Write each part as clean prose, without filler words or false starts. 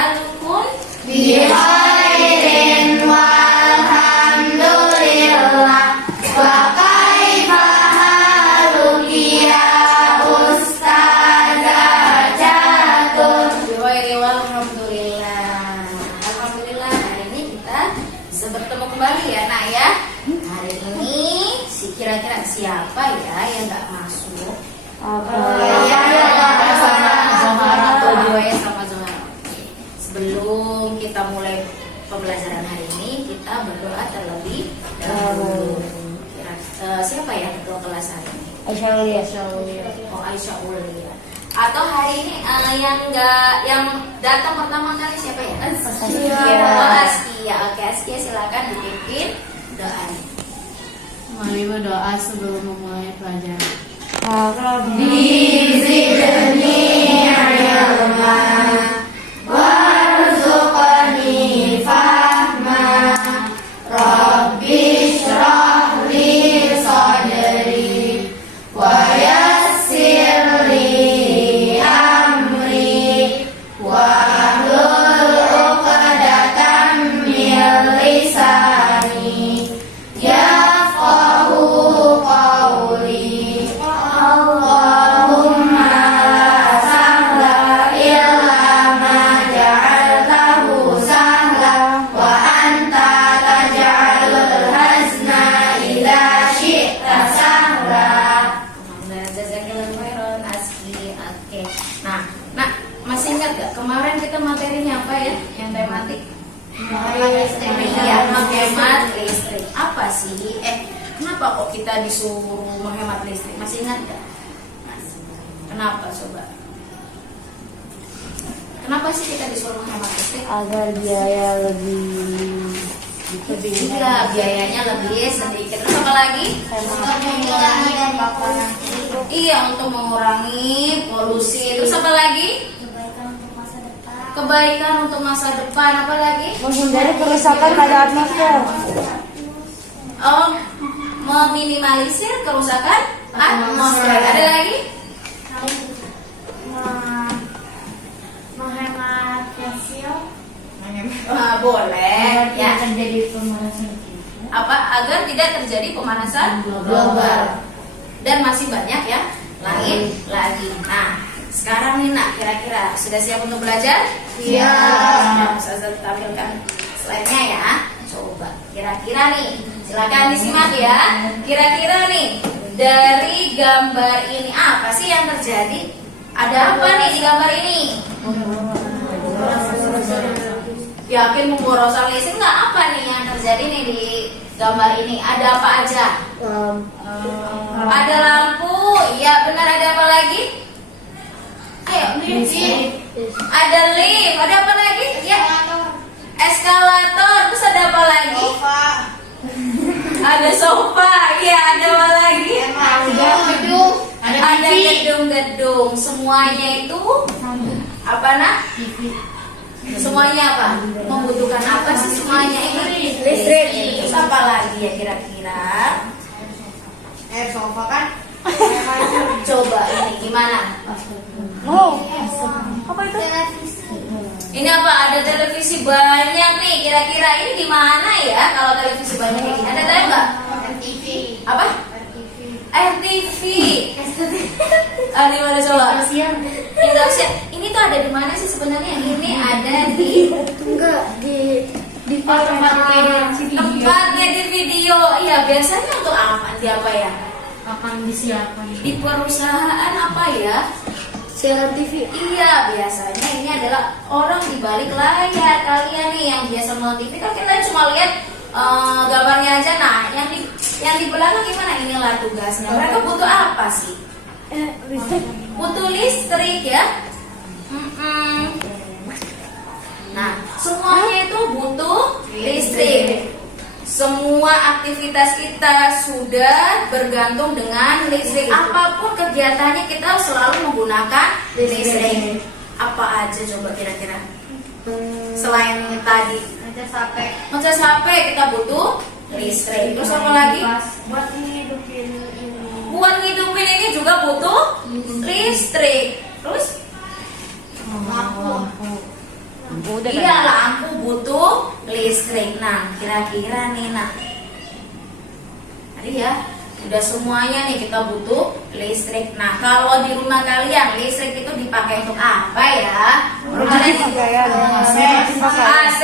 halukum Bikhairin walhamdulillah. Wa kaifa haluki ya Ustazah Jatuh. Bikhairin walhamdulillah. Alhamdulillah hari ini kita bisa bertemu kembali ya nak ya. Hari ini kira-kira siapa ya yang nggak masuk? Sama Zohara. Sebelum kita mulai pembelajaran hari ini, kita berdoa terlebih dahulu. Siapa ya ketua kelas hari ini? Aisyah Ulia. Oh, Aisyah Ulia. Atau hari ini yang datang pertama kali siapa ya? Askia. Oke, Askia silakan dipimpin doanya. Mari berdoa sebelum memulai pelajaran. Zidni ilma warzuqni fahma. Rabbi shrah li sadri wa yassir li amri wahlul 'uqdatam min lisani yafqahu qawli. Allahumma la sahla illa ma ja'altahu sahla wa anta taj'alul hazna idza syi'ta sahla. Jazakallahu khairan Aski. Oke. Nah, masih ingat gak kemarin kita materinya apa ya? Yang tematik menghemat listrik. Apa sih? Kenapa kok kita disuruh menghemat listrik? Masih ingat gak? Kenapa coba? Kenapa sih kita disuruh menghemat listrik? Agar biaya lebih Iya, biayanya lebih sedikit. Terus apa lagi? Iya, untuk mengurangi polusi. Terus apa lagi? Kebaikan untuk masa depan. Apa lagi? menghindari kerusakan pada atmosfer. Oh, meminimalisir kerusakan atmosfer. Ada lagi? Menghemat fosil. Boleh. Ya. Terjadi pemanasan Apa? Agar tidak terjadi pemanasan global. Dan masih banyak ya lain lagi. Nah, sekarang nih nak, kira-kira sudah siap untuk belajar? Siap. Ustazah tampilkan slide-nya ya. Coba kira-kira nih, silakan disimak ya. Kira-kira nih dari gambar ini apa sih yang terjadi? Ada apa nih di gambar ini? Yakin pemborosan listrik nggak? Apa nih yang terjadi nih di gambar ini? Ada apa aja? Ada lampu, iya benar. Ada apa lagi? Ayo, ada lift, ada apa lagi? Ya, eskalator. Terus ada apa lagi? Ada sofa, iya. Ada apa lagi? Ada gedung-gedung. Semuanya itu apa nak? Semuanya apa? Membutuhkan apa sih semuanya ini? Listrik. Terus apa lagi ya kira-kira? Sofa kan? Coba ini gimana? Apa itu? Ini apa? Ada televisi banyak nih. Kira-kira ini di mana ya? Kalau televisi banyak kayak gini, ada tahu nggak? RTV. Apa? RTV. Di mana coba? Indonesia. Ini tuh ada di mana sih sebenarnya? Ini ada di tempatnya di video. Iya, biasanya untuk apa? Di apa ya? Akan disiapkan. Di perusahaan apa ya? Siaran TV. Iya, biasanya ini adalah orang di balik layar. Kalian nih yang biasa nonton TV kan kita cuma lihat gambarnya aja. Nah, yang di belakang gimana? Inilah tugasnya. Mereka butuh apa sih? Listrik. Butuh listrik ya. Nah, semuanya itu butuh listrik. Semua aktivitas kita sudah bergantung dengan listrik. Apapun kegiatannya kita selalu menggunakan listrik. Apa aja coba kira-kira? Selain tadi ngecas HP kita butuh listrik. Terus apa lagi? Buat ngidupin ini juga butuh listrik. Terus Iya, lampu butuh listrik. Nah, kira-kira nih, nak. Tadi ya, udah semuanya nih kita butuh listrik. Nah, kalau di rumah kalian listrik itu dipakai untuk apa ya? AC.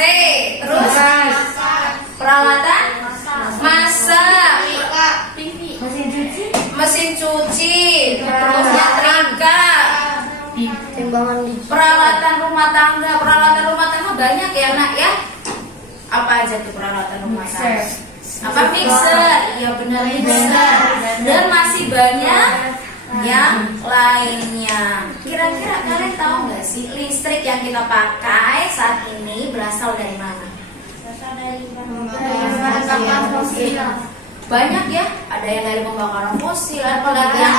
Terus peralatan masak, mesin cuci, terus nyetrika, peralatan rumah tangga banyak ya, nak ya. Apa aja tuh peralatan rumah tangga? Apa mixer? Iya benar, mixer. Dan masih banyak yang lainnya. Kira-kira kalian tahu nggak sih listrik yang kita pakai saat ini berasal dari mana? Banyak ya, ada yang dari pembakaran fosil, apalagi yang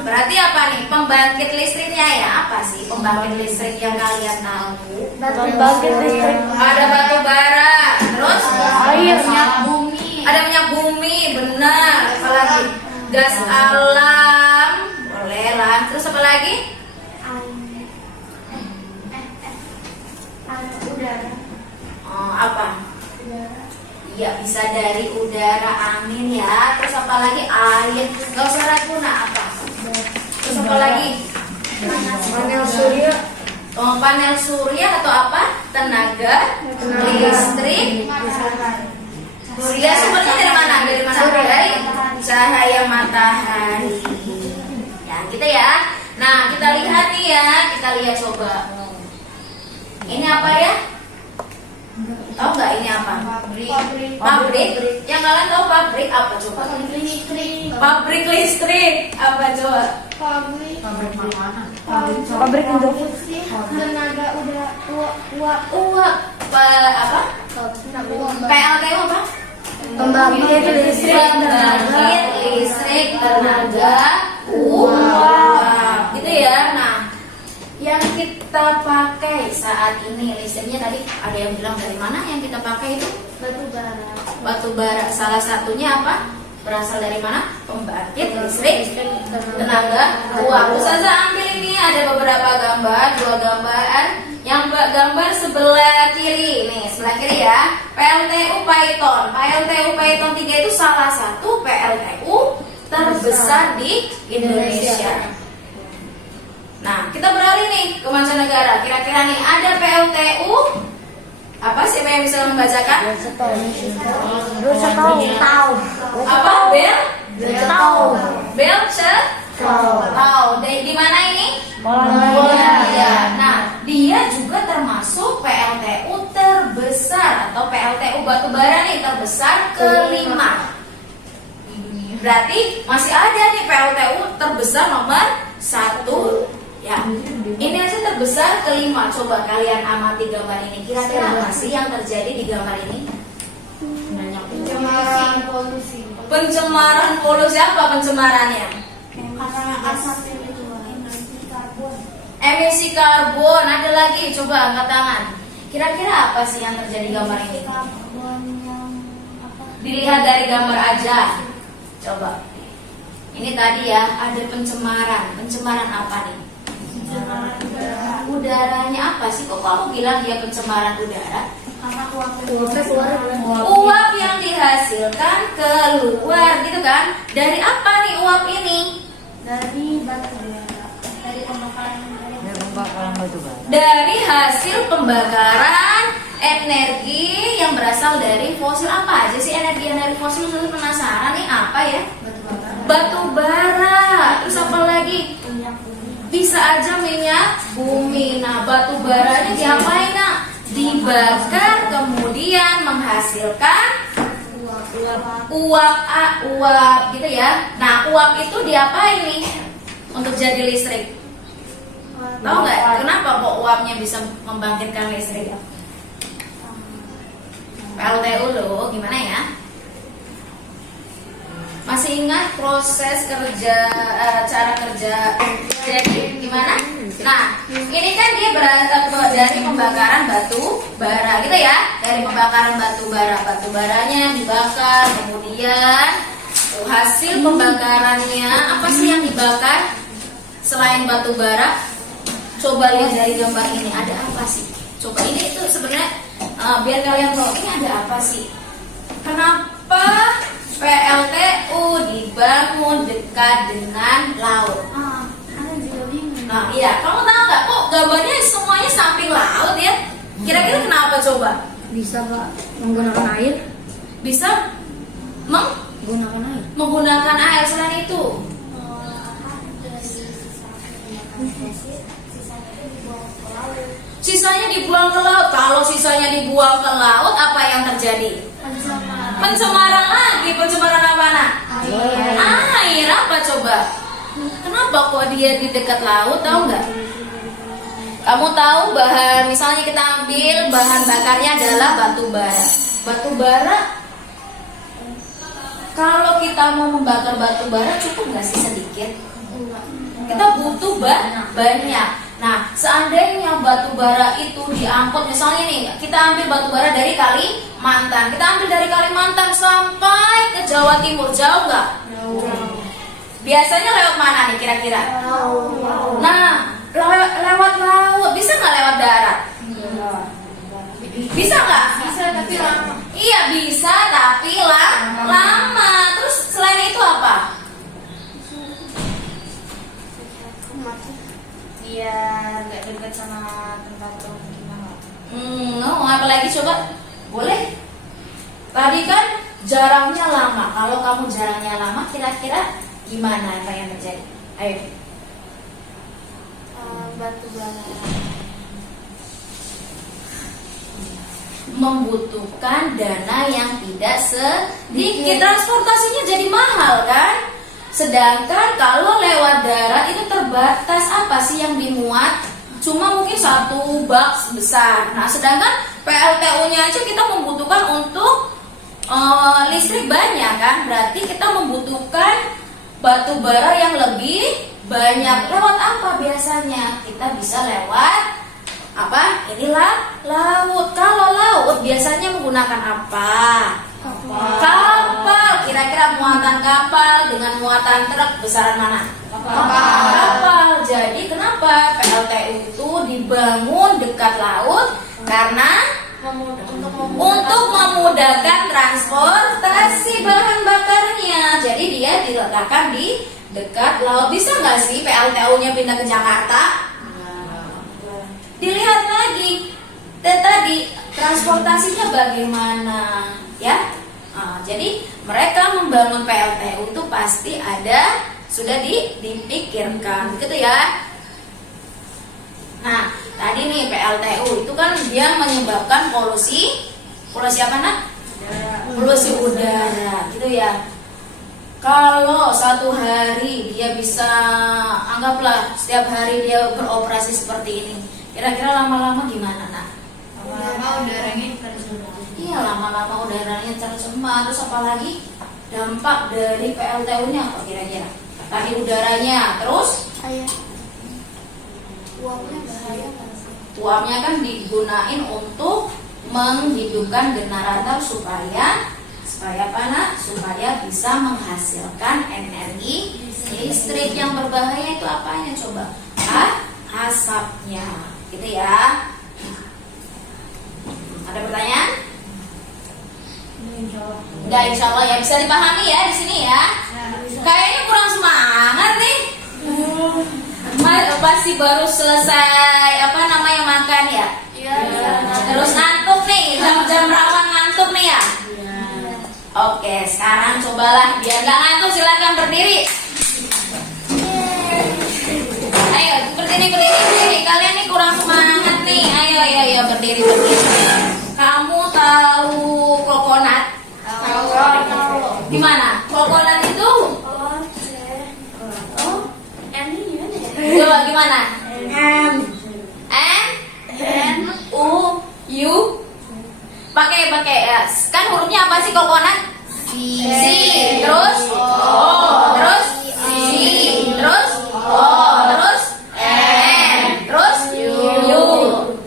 berarti apa nih? Pembangkit listriknya ya, apa sih pembangkit listrik yang kalian tahu? Pembangkit listrik. Ada batu bara, terus Air. minyak bumi, ada minyak bumi, benar. Apalagi gas alam, boleh lah. Terus apa lagi? Oh, apa? Ya bisa dari udara, angin ya. Terus apa lagi? Air. Gak usah ragu, nak apa? Terus apa lagi? Panel surya. Oh, panel surya atau apa? Tenaga listrik. Surya sumbernya dari mana? Dari mana? Dari cahaya matahari. Ya, gitu ya. Nah, kita lihat nih ya. Kita lihat coba. Ini apa ya? Tahu nggak ini apa? Pabrik. Yang kalian tahu pabrik apa coba? Pabrik listrik apa coba? Pabrik makanan. Pabrik untuk tenaga uap Uap. Apa? PLTU apa? pembangkit listrik Pembangkit listrik tenaga uap. Gitu ya. Nah, yang kita pakai saat ini listriknya tadi ada yang bilang dari mana yang kita pakai itu? Batu bara. Salah satunya apa? Berasal dari mana? Pembangkit listrik tenaga uap. Ustazah ambil ini ada beberapa gambar, 2 gambar. Yang gambar sebelah kiri nih, sebelah kiri ya. PLTU Python. PLTU Python 3 itu salah satu PLTU terbesar di Indonesia. Nah, kita beralih nih ke mancanegara. Kira-kira nih ada PLTU apa? Siapa yang bisa membacakan? tahu. Apa? Bel? Tahu. Tahu. Di mana ini? Polandia. Nah, dia juga termasuk PLTU terbesar atau PLTU batubara nih terbesar kelima. Berarti masih ada nih PLTU terbesar nomor 1. Ya, ini aja terbesar kelima. Coba kalian amati gambar ini. Kira-kira apa sih yang terjadi di gambar ini? Banyak. pencemaran polusi Pencemaran polusi. Apa pencemarannya? karena asap itu emisi karbon. Emisi karbon. Ada lagi. Coba angkat tangan. Kira-kira apa sih yang terjadi di gambar ini? Karbon yang apa? Dilihat dari gambar aja. Coba. Ini tadi ya, ada pencemaran. Pencemaran apa nih? Pencemaran udara. Udaranya apa sih? Kok kamu bilang dia pencemaran udara? Karena Uap yang dihasilkan keluar gitu kan? Dari apa nih uap ini? dari batu bara, dari pembakaran Dari hasil pembakaran energi yang berasal dari fosil. Apa aja sih energi fosil? Saya penasaran nih apa ya? Batu bara. Terus apa lagi? minyak bumi. Bisa aja minyak bumi. Nah, batu baranya diapain, nak? Dibakar kemudian menghasilkan uap gitu ya. Nah, uap itu diapain nih untuk jadi listrik? Tahu nggak kenapa kok uapnya bisa membangkitkan listrik? PLTU loh, gimana ya? Masih ingat proses kerja, cara kerja jadi gimana? Nah, ini kan dia berasal dari pembakaran batu bara gitu ya. Dari pembakaran batu bara, batu baranya dibakar, kemudian hasil pembakarannya apa sih yang dibakar selain batu bara? Coba lihat dari gambar ini ada apa sih? Coba ini biar kalian tahu ini ada apa sih. Kenapa PLTU dibangun dekat dengan laut? Ada juga bingung. Nah, iya, kamu tahu nggak kok gambarnya semuanya samping laut ya? Kira-kira kenapa coba? Bisa Pak menggunakan air? Bisa Menggunakan air. menggunakan air. Selain itu, sisanya dibuang ke laut. Kalau sisanya dibuang ke laut, apa yang terjadi? Pencemaran lagi. Pencemaran apa, Nak? Air apa coba? Kenapa kok dia di dekat laut? Tahu nggak? Kamu tahu bahan, misalnya kita ambil bahan bakarnya adalah batu bara. Batu bara, kalau kita mau membakar batu bara cukup nggak sih sedikit? Kita butuh banyak. Nah, seandainya batu bara itu diangkut, misalnya nih, kita ambil batu bara dari Kalimantan. Kita ambil dari Kalimantan sampai ke Jawa Timur, jauh nggak? Biasanya lewat mana nih kira-kira? Nah, lewat laut. Bisa nggak lewat darat? Bisa nggak? Bisa tapi lama. Iya bisa, tapi lama. Terus selain itu apa? Iya, nggak dekat sama tempat pemukiman. No, apa lagi coba? Boleh? Tadi kan jaraknya lama. Kalau kamu jaraknya lama, kira-kira gimana apa yang terjadi? Ayo. Batu bara. Membutuhkan dana yang tidak sedikit. Transportasinya jadi mahal kan? Sedangkan kalau lewat darat itu terbatas. Apa sih yang dimuat? Cuma mungkin satu bak besar. Nah, sedangkan PLTU-nya aja kita membutuhkan untuk listrik banyak kan? Berarti kita membutuhkan batu bara yang lebih banyak. Lewat apa biasanya? Kita bisa lewat apa? Inilah laut. Kalau laut biasanya menggunakan apa? Kapal. Kira-kira muatan kapal dengan muatan truk besaran mana? Kapal. Jadi kenapa PLTU itu dibangun dekat laut? Karena untuk memudahkan transportasi bahan bakarnya. Jadi dia diletakkan di dekat laut. Bisa nggak sih PLTU-nya pindah ke Jakarta? Dilihat lagi tadi transportasinya bagaimana, ya? Jadi mereka membangun PLTU itu pasti ada sudah dipikirkan, gitu ya. Nah, tadi nih PLTU itu kan dia menyebabkan polusi apa nak? Polusi udara, gitu ya. Kalau satu hari dia bisa, anggaplah setiap hari dia beroperasi seperti ini, kira-kira lama-lama gimana nak? Lama udaranya tercemar. Iya, lama-lama udaranya tercemar. Terus apalagi dampak dari PLTU-nya apa kira-kira? Tadi udaranya, terus Uapnya bahaya kan? uapnya kan digunain untuk menghidupkan generator supaya apa nak? Supaya bisa menghasilkan energi listrik. Yang berbahaya itu apanya coba? Asapnya, gitu ya. Ada pertanyaan? Enggak, insya Allah ya bisa dipahami ya di sini ya. Kayaknya kurang semangat nih. Pasti baru selesai apa namanya makan ya. Iya. Terus ngantuk nih, jam-jam rawan ngantuk nih ya. Oke, sekarang cobalah biar nggak ngantuk silakan berdiri. Ayo berdiri. Kalian nih kurang semangat nih. Ayo berdiri. Kamu tahu kokonat? Tahu. Gimana? Kokonat itu? Ini gimana ya? Coba gimana? U U. Pakai ya. Kan hurufnya apa sih kokonat? C. Terus O. Terus C. Terus O. Terus N. Terus U.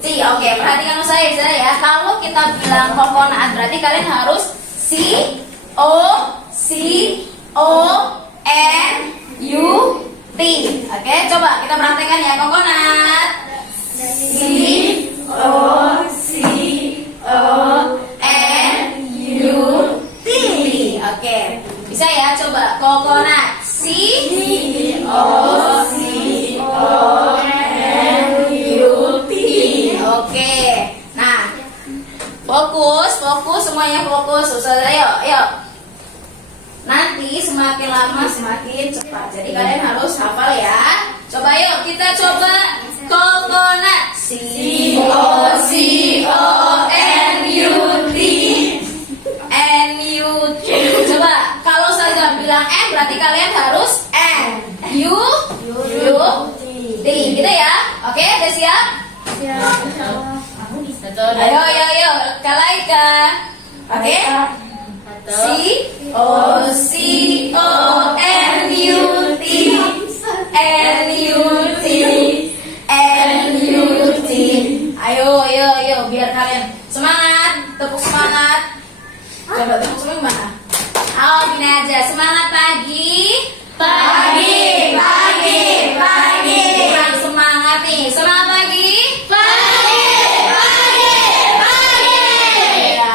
C. Oke, perhatikan saya ya. Kalau kita bilang kokonat berarti kalian harus C-O-C-O-N-U-T. Oke, coba kita praktekkan ya kokonat. C-O-C-O Fokus semuanya fokus. Ustazah, ayo. Nanti semakin lama semakin cepat. Jadi kalian harus hafal ya. Coba yuk kita coba coconut. COCONUT. Coba kalau saya bilang N berarti kalian harus N. U T. Gitu ya. Oke, udah siap? Ayo, Kalaika. Oke. COCONUT. Ayo, biar kalian semangat, tepuk semangat. Coba tepuk semangat mana? Gini aja, semangat pagi. Kurang semangat nih, semangat pagi. Ya,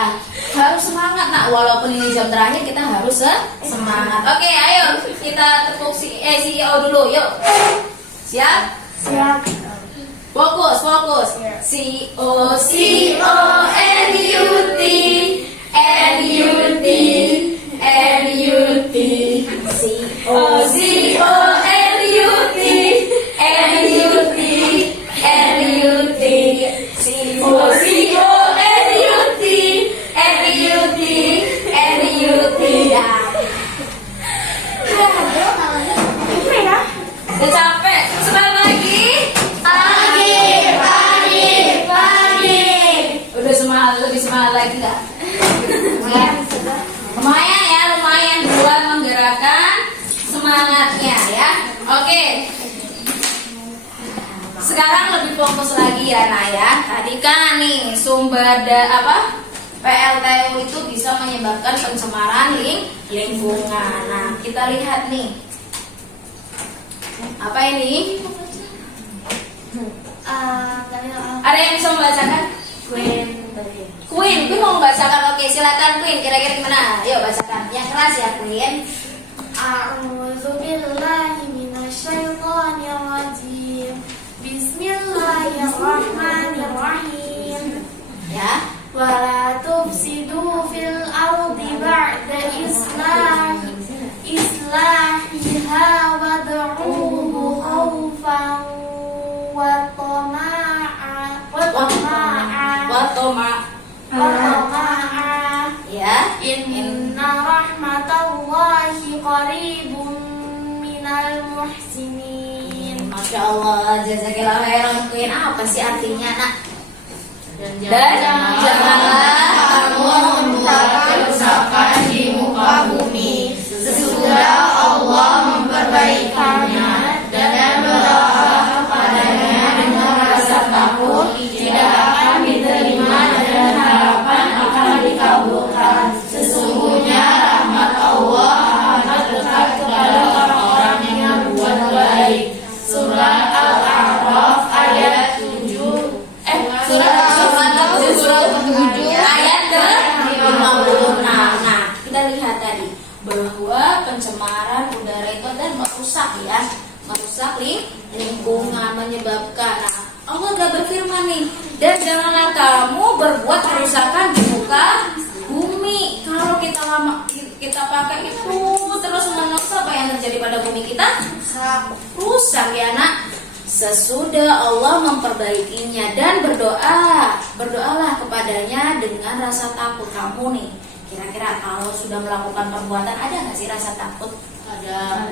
harus semangat nak, walaupun ini jam terakhir kita harus semangat. Oke, ayo kita tepuk CEO dulu, yuk. Siap? Fokus. Udah capek, semangat lagi. Udah semangat, lebih semangat lagi nggak? Lumayan buat menggerakkan semangatnya ya. Oke. Sekarang lebih fokus lagi ya Naya. Tadi kan nih sumber PLTU itu bisa menyebabkan pencemaran lingkungan. Nah, kita lihat nih. Apa ini? Ada yang bisa membacakan? Queen mau membacakan? Oke, silakan Queen. Kira-kira gimana? Yuk bacakan. Yang keras ya Queen. A'udzubillahi minasyaitonirrajim. Bismillahirrahmanirrahim. Ya. Wala tufsidu fil ardi ba'da islahiha wad'uhu khawfan wa tama'a. Ya. Inna rahmatallahi qaribun minal muhsinin. Masya Allah, jazakillah khairan Queen. Apa sih artinya nak? Dan janganlah kamu membuat kerusakan di muka bumi sesudah Allah memperbaikinya, dan berdoa kepadanya dengan rasa takut tidak akan diterima dan harapan akan dikabulkan. Sesungguhnya rahmat Allah amat dekat kepada orang-orang yang berbuat baik. Surah Al-A'raf ayat 7. Ayat ke-56. Nah, kita lihat tadi bahwa pencemaran udara itu dan merusak lingkungan, menyebabkan. Nah, Allah sudah berfirman nih, dan janganlah kamu berbuat kerusakan di muka bumi. Kalau kita pakai itu terus menerus, apa yang terjadi pada bumi kita? Rusak ya nak. Sesudah Allah memperbaikinya, dan berdoalah kepadanya dengan rasa takut. Kamu nih, kira-kira kalau sudah melakukan perbuatan ada nggak sih rasa takut? Ada.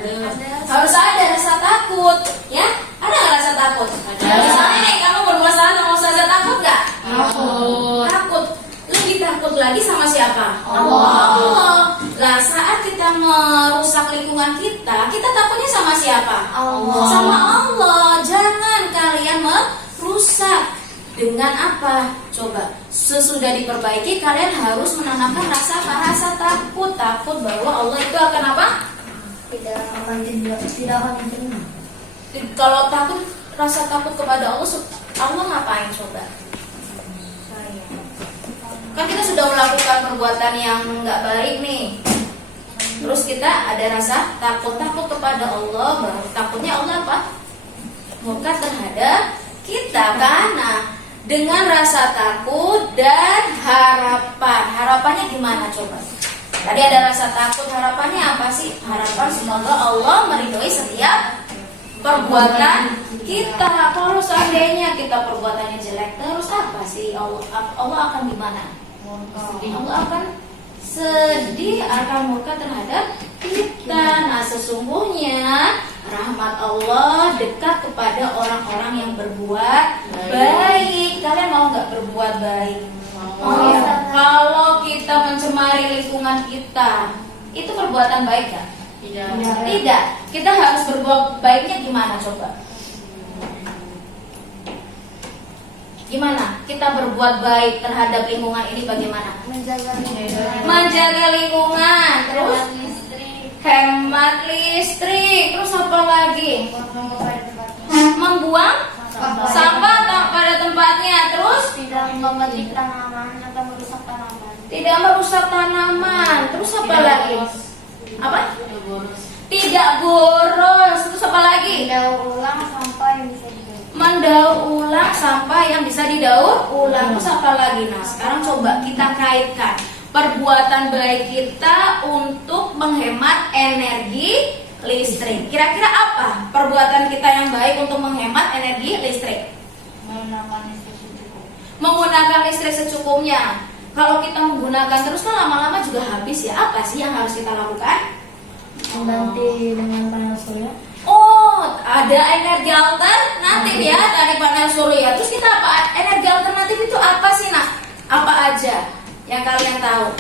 Harus ada rasa takut, ya? Ada nggak rasa takut? Misalnya nih, kamu berbuat salah sama Ustazah, takut nggak? Takut. Lebih takut lagi sama siapa? Allah. Lah, saat kita merusak lingkungan kita takutnya sama siapa? Allah. Sama Allah. Jangan kalian merusak. Dengan apa? Coba. Sesudah diperbaiki, kalian harus menanamkan rasa takut bahwa Allah itu akan apa? Tidak akan diterima. Kalau rasa takut kepada Allah ngapain coba? Kan kita sudah melakukan perbuatan yang nggak baik nih. Terus kita ada rasa takut kepada Allah, baru takutnya Allah apa? Murka terhadap kita kan. Nah, dengan rasa takut dan harapan. Harapannya gimana coba? Tadi ada rasa takut, harapannya apa sih? Harapan semoga Allah meridhoi setiap perbuatan kita. Kalau seandainya kita perbuatannya jelek, terus apa sih? Allah akan gimana? Allah akan sedih, akan murka terhadap kita. Nah, sesungguhnya rahmat Allah dekat kepada orang-orang yang berbuat baik. Kalian mau nggak berbuat baik? Oh, ya. Kalau kita mencemari lingkungan kita, itu perbuatan baik nggak? Tidak. Kita harus berbuat baiknya gimana coba? Gimana? Kita berbuat baik terhadap lingkungan ini bagaimana? Menjaga lingkungan, terus hemat listrik, terus apa lagi? Membuang sampah pada tempatnya, terus tidak memetik tanaman atau merusak tanaman. tidak merusak tanaman, terus apa lagi? Apa? Tidak boros, terus apa lagi? Mendaur ulang sampah yang bisa didaur. Mendaur ulang sampah yang bisa didaur ulang, terus apa lagi? Nah, sekarang coba kita kaitkan perbuatan baik kita untuk menghemat energi listrik. Kira-kira apa perbuatan kita yang baik untuk menghemat energi listrik? Menggunakan listrik secukupnya. Kalau kita menggunakan terus kan lama-lama juga habis ya. Apa sih yang harus kita lakukan? Mengganti dengan panel surya. Oh, ada energi alternatif ya dari panel surya. Terus kita apa? Energi alternatif itu apa sih, Nak? Apa aja yang kalian tahu?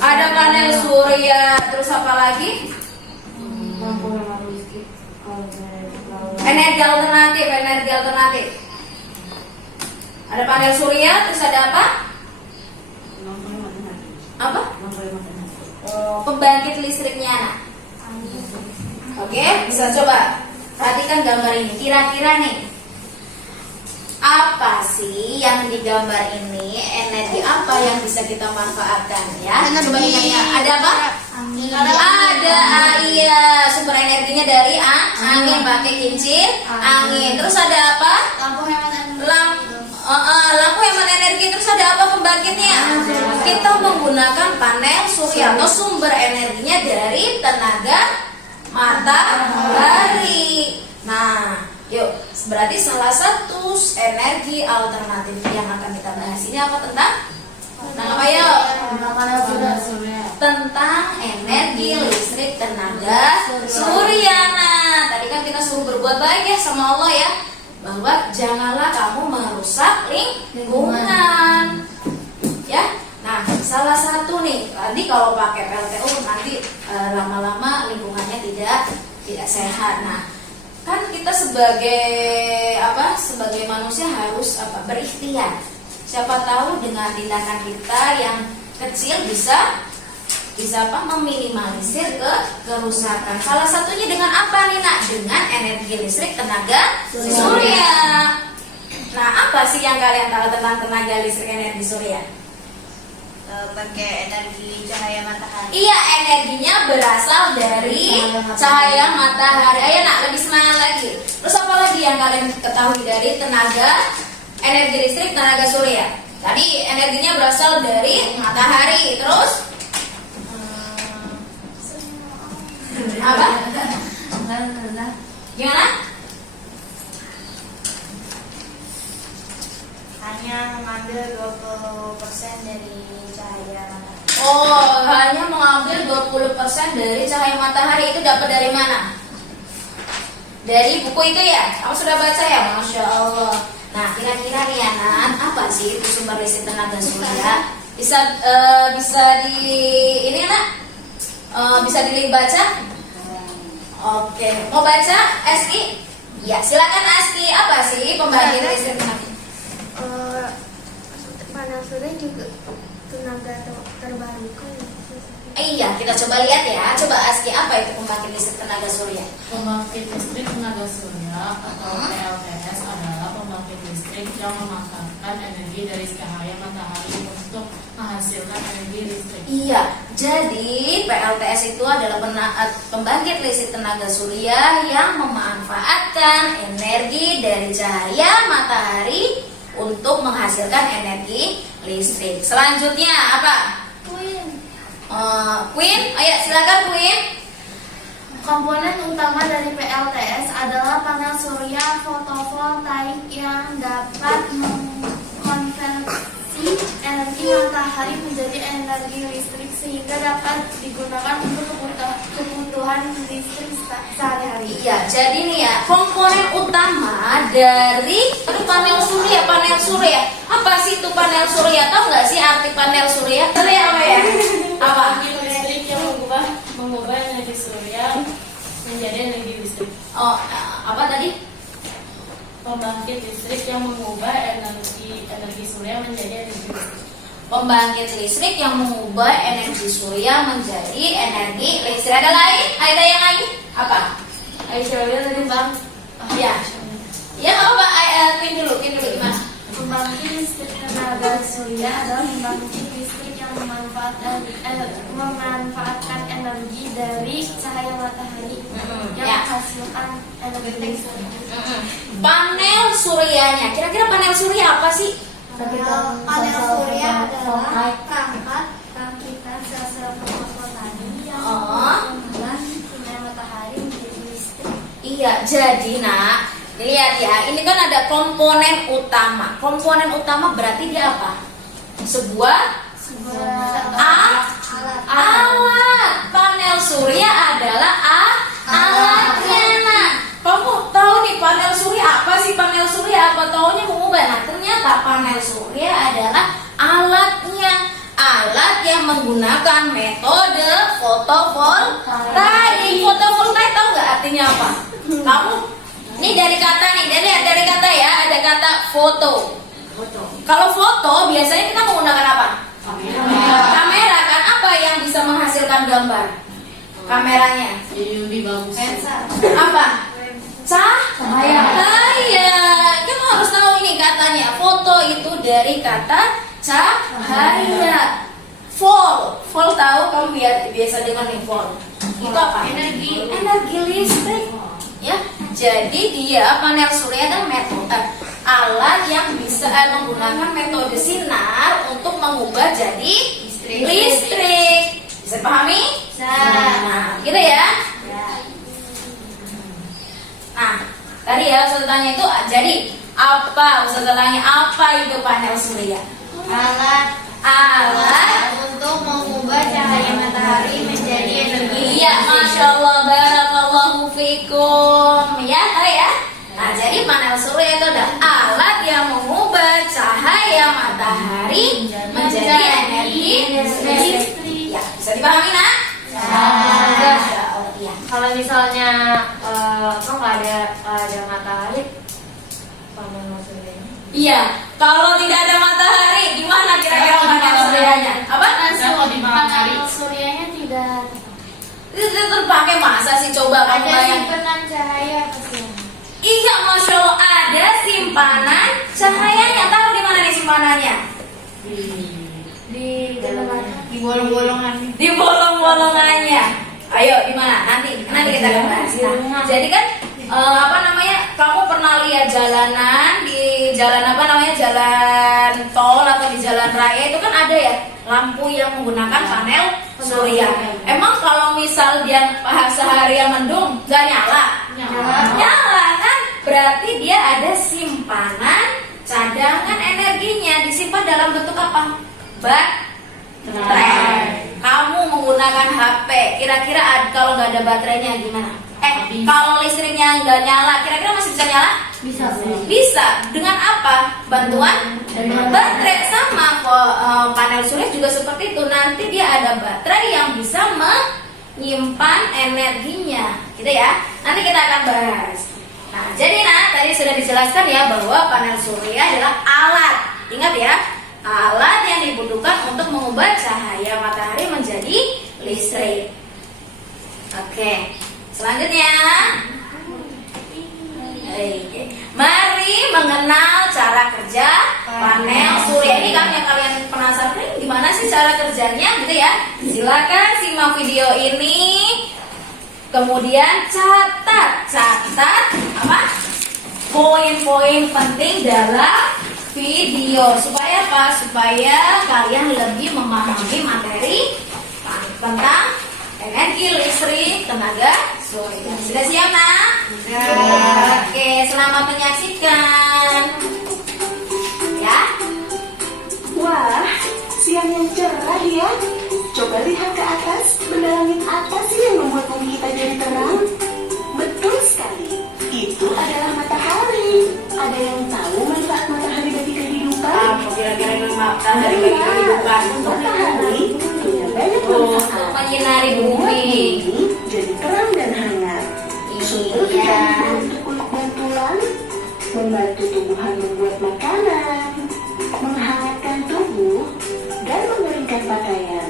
Ada panel surya, terus apa lagi? Energi alternatif. Ada panel surya, terus ada apa? Apa? Pembangkit listriknya, Nak. Oke, bisa coba perhatikan gambar ini. Kira-kira nih, apa sih yang digambar ini? Energi apa yang bisa kita manfaatkan ya? Coba ingat-ingat. Ada apa? Angin. Ada iya, sumber energinya dari angin, pakai kincir angin. Terus ada apa? Lampu hemat energi. Lampu hemat energi. Terus ada apa pembangkitnya? Kita menggunakan panel surya atau sumber energinya dari tenaga matahari. Nah, yuk, berarti salah satu energi alternatif yang akan kita bahas ini apa tentang apa yuk? Tentang energi listrik tenaga surya. Nah, tadi kan kita suruh berbuat baik ya sama Allah ya, bahwa janganlah kamu merusak lingkungan. Ya, nah salah satu nih tadi kalau pakai PLTU nanti lama-lama lingkungannya tidak sehat. Nah, kan kita sebagai manusia harus berikhtiar. Siapa tahu dengan tindakan kita yang kecil bisa meminimalisir kerusakan. Salah satunya dengan apa nih, Nak? Dengan energi listrik tenaga surya. Nah, apa sih yang kalian tahu tentang tenaga listrik energi surya? Pakai energi cahaya matahari. Iya, energinya berasal dari cahaya matahari. Ayo, Nak, lebih semangat lagi. Terus apa lagi yang kalian ketahui dari energi listrik tenaga surya? Tadi energinya berasal dari matahari. Terus apa? Gimana? Hanya mengambil 20% dari cahaya matahari. Oh, hanya mengambil 20% dari cahaya matahari. Itu dapat dari mana? Dari buku itu ya? Kamu sudah baca ya? Masya Allah. Nah, kira-kira nih Anan, apa sih itu sumber listrik tenaga surya? Bisa di ini Nak? Bisa dibaca? Oke, mau baca Eski? Ya, silakan Eski. Apa sih pembangkit listrik tenaga? Panel surya juga tenaga terbarukan. Iya, kita coba lihat ya. Coba Eski, apa itu pembangkit listrik tenaga surya? Pembangkit listrik tenaga surya atau PLTS adalah pembangkit listrik yang memanfaatkan energi dari cahaya matahari untuk menghasilkan energi listrik. Iya, jadi PLTS itu adalah pembangkit listrik tenaga surya yang memanfaatkan energi dari cahaya matahari untuk menghasilkan energi listrik. Selanjutnya apa? Queen, ayo silakan Queen. Komponen utama dari PLTS adalah panel surya fotovoltaik yang dapat mengkonversi energi matahari menjadi energi listrik sehingga dapat digunakan untuk kebutuhan listrik sehari-hari. Iya, jadi nih ya, komponen utama dari panel surya. Apa sih itu panel surya? Tahu nggak sih arti panel surya? Surya apa ya? Apa? Pembangkit listrik yang mengubah energi surya menjadi energi listrik. Oh, apa tadi? Pembangkit listrik yang mengubah energi surya menjadi energi listrik. Pembangkit listrik yang mengubah energi surya menjadi energi listrik. Ada lain? Ada yang lain? Apa? Ayo coba lihat tadi bang. Ya. Ya nggak apa-apa. Pin dulu gimana? Pembangkit listrik tenaga surya adalah pembangkit listrik yang memanfaatkan energi dari cahaya matahari yang ya. menghasilkan energi listrik. Panel suryanya. Kira-kira panel surya apa sih? Panel surya adalah rangkitan sel-sel fotovoltaik yang mengubah sinar matahari menjadi listrik. Iya, jadi nak, lihat ya, ini kan ada komponen utama. Komponen utama berarti dia apa? Sebuah alat. Panel surya adalah alatnya. Nah, kamu tahu nih panel surya apa sih? Panel surya apa? Taunya mengubah. Nah, ternyata panel surya adalah alatnya. Alat yang menggunakan metode fotovoltaik. Fotovoltaik tahu nggak artinya apa? Kamu? Ini dari kata nih, dari kata ya, ada kata foto. Kalau foto biasanya kita menggunakan apa? Kamera kan, apa yang bisa menghasilkan gambar? Kameranya. Jadi lebih bagus. Apa? Cahaya. Kamu harus tahu ini katanya. Foto itu dari kata cahaya. Volt tahu kamu biasa dengar nih volt. Itu apa? Energi listrik. Ya. Jadi dia panel surya adalah metode alat yang bisa menggunakan metode sinar untuk mengubah jadi listrik. Bisa pahami? Nah, gitu ya. Nah, tadi ya Ustaz tanya itu jadi apa? Ustaz tanya apa itu panel surya? Alat Untuk mengubah cahaya matahari menjadi energi. Iya, masya Allah, barakallahu fikum. Ya. Nah, jadi panel surya itu adalah alat yang mengubah cahaya matahari menjadi energi listrik. Ya, bisa dipahami nak? Masya Allah, ya. Kalau misalnya nggak ada matahari, panel suryanya. Iya, kalau tidak ada matahari, gimana kira-kira panel suryanya? Apa? Kalau di malam hari. Panel suryanya tidak Itu terpakai masa sih coba kamu ada bayangin. simpanan cahaya pasti. Iya, masya Allah ada simpanan cahayanya. Tahu di mana nih simpanannya? Di dalam Di bolong-bolongan. Di bolong-bolongannya. Ayo di mana? Nanti kita akan bahas. Nah, jadi kan kamu pernah lihat jalanan di jalan tol atau di jalan raya itu kan ada ya lampu yang menggunakan panel surya. Emang kalau misal dia seharian mendung nggak nyala? Nyala kan? Berarti dia ada simpanan cadangan energinya, disimpan dalam bentuk apa? Baterai. Kamu menggunakan HP, kira-kira kalau nggak ada baterainya gimana? Kalau listriknya nggak nyala, kira-kira masih bisa nyala? Bisa. Dengan apa? Bantuan baterai. Sama panel surya juga seperti itu. Nanti dia ada baterai yang bisa menyimpan energinya, gitu ya. Nanti kita akan bahas. Nah, jadi tadi sudah dijelaskan ya bahwa panel surya adalah alat. Ingat ya, alat yang dibutuhkan untuk mengubah cahaya matahari menjadi listrik. Oke. Selanjutnya, mari mengenal cara kerja panel surya. Ini yang kalian penasaran gimana sih cara kerjanya, gitu ya? Silakan simak video ini. Kemudian catat apa? Poin-poin penting dalam video. Supaya apa? Supaya kalian lebih memahami materi tentang energi listrik tenaga surya. Sudah siap, Nak? Oke, selamat menyaksikan. Ya. Wah, siang yang cerah ya. Coba lihat ke atas, benda langit apa sih yang membuat bumi kita jadi terang? Betul sekali, itu adalah matahari. Ada yang tahu manfaat matahari bagi kehidupan? Kira-kira matahari bagi kehidupan untuk Matahari punya banyak manfaat. menyinari Membuat bumi. bumi jadi terang dan hangat. Sumber vitamin untuk kulit dan tulang, membantu tumbuhan membuat makanan, menghangatkan tubuh, dan mengeringkan pakaian.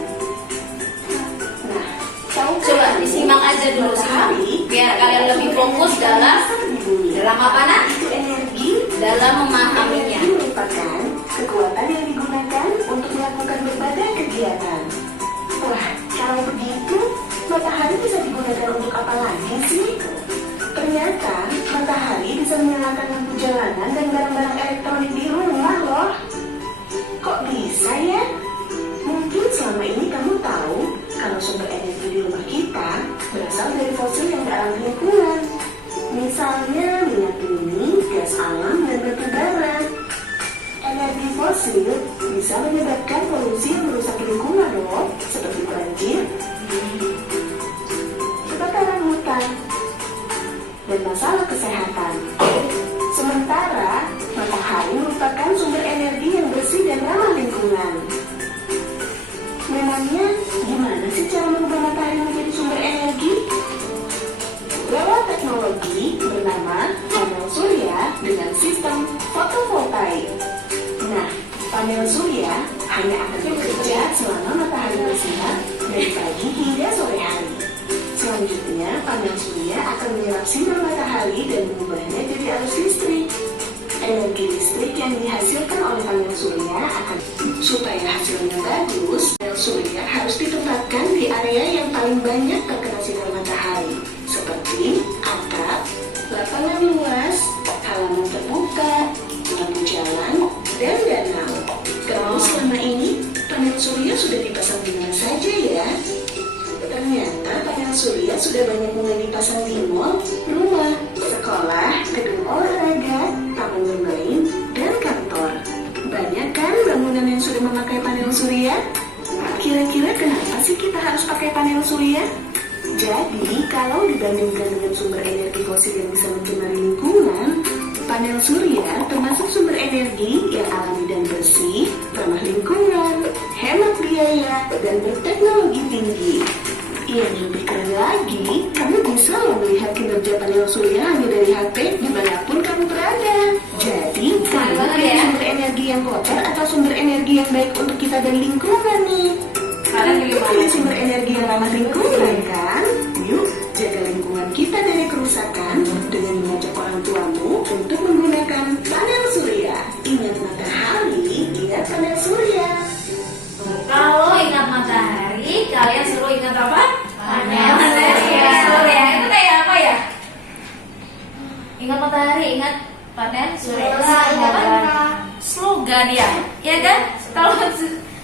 Nah, Coba disimak aja dulu, simak. Biar kalian lebih fokus dalam apa, Nak? Itu energi Dalam memahaminya. Energi merupakan kekuatan yang digunakan untuk melakukan berbagai kegiatan. Wah, kalau begitu, matahari bisa digunakan untuk apa lagi sih? Ternyata, matahari bisa menyalakan lampu jalanan dan barang-barang elektronik di rumah loh. Kok bisa ya? Mungkin selama ini kamu tahu kalau sumber energi di rumah kita berasal dari fosil yang tak ramah lingkungan. Misalnya minyak bumi, gas alam, dan batu bara. Energi fosil bisa menyebabkan polusi yang merusak lingkungan loh, seperti banjir, kebakaran hutan, dan masalah kesehatan. Sementara, matahari merupakan sumber energi yang bersih dan ramah lingkungan. Memangnya gimana sih cara mengubah matahari menjadi sumber energi? Lewat teknologi bernama panel surya dengan sistem fotovoltaik. Nah, panel surya hanya akan bekerja selama matahari bersinar dari pagi hingga sore hari. Selanjutnya, panel surya akan menyerap sinar matahari dan mengubahnya jadi arus listrik. Energi listrik yang dihasilkan oleh panel surya akan supaya hasilnya bagus. Panel surya harus ditempatkan di area yang paling banyak terkena sinar matahari, seperti atap, lapangan luas, halaman terbuka, lampu jalan, dan danau. Terus selama ini panel surya sudah dipasang di mana saja ya? Ternyata panel surya sudah banyak mulai dipasang di mall, rumah, sekolah, gedung olahraga, taman bermain, dan kantor. Banyak kan bangunan yang sudah memakai panel surya? Kira-kira kenapa sih kita harus pakai panel surya? Jadi, kalau dibandingkan dengan sumber energi fosil yang bisa mencemari lingkungan, panel surya termasuk sumber energi yang alami dan bersih, ramah lingkungan, hemat biaya, dan berteknologi tinggi. Yang lebih keren lagi, kamu bisa melihat kinerja panel surya hanya dari HP dimanapun kamu berada. Jadi, kamu pilih sumber energi yang kotor atau sumber energi yang baik untuk kita dan lingkungan nih? Kalian pilih sumber energi yang ramah lingkungan kan? Yuk, jaga lingkungan kita dari kerusakan dengan mengajak orang tuamu untuk menggunakan panel surya. Ingat matahari, ingat panel surya. Kalau ingat matahari, kalian suruh ingat apa? Panel surya. Itu kayak apa ya? Ingat matahari, ingat panel surya. Slogan ya, ya kan? Kalau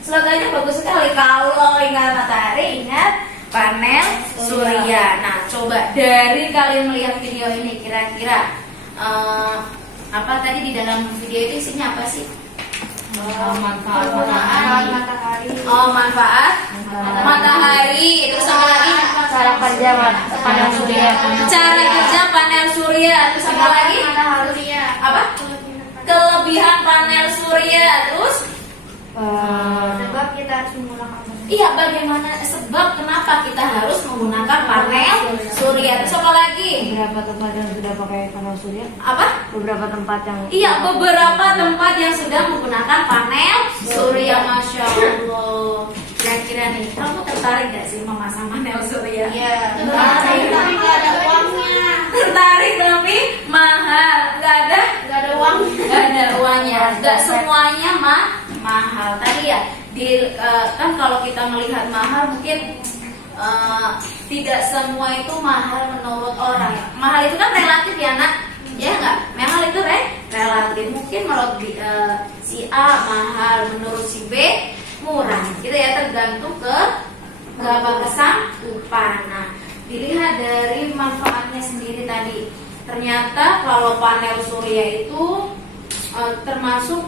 slogannya bagus sekali. Kalau ingat matahari, ingat panel surya. Nah, coba dari kalian melihat video ini, kira-kira apa tadi di dalam video itu isinya apa sih? Manfaat matahari. Oh, manfaat matahari. Terus apa lagi? Cara kerja panel surya. Cara kerja panel surya. Terus apa lagi? Apa? Kelebihan panel surya. Terus Sebab kita harus menggunakan iya, bagaimana sebab kenapa kita harus menggunakan panel surya? Terus apa lagi? beberapa tempat yang sudah pakai panel surya. Apa? Beberapa tempat yang Iya, beberapa tempat yang sudah menggunakan panel surya. Masya Allah. Kira-kira nih, kamu tertarik gak sih memasang panel surya? Iya. Tertarik, Tapi nggak ada uangnya. tertarik tapi mahal. Nggak ada uang. Nggak ada uangnya. Nggak semuanya mahal. Tadi ya, kan kalau kita melihat mahal mungkin tidak semua itu mahal menurut orang. Mahal itu kan relatif ya, Nak. Ya nggak? Memang itu relatif. Mungkin menurut si A mahal, menurut si B murah. Gitu ya, tergantung ke kesanggupan. Nah, dilihat dari manfaatnya sendiri tadi. Ternyata kalau panel surya itu termasuk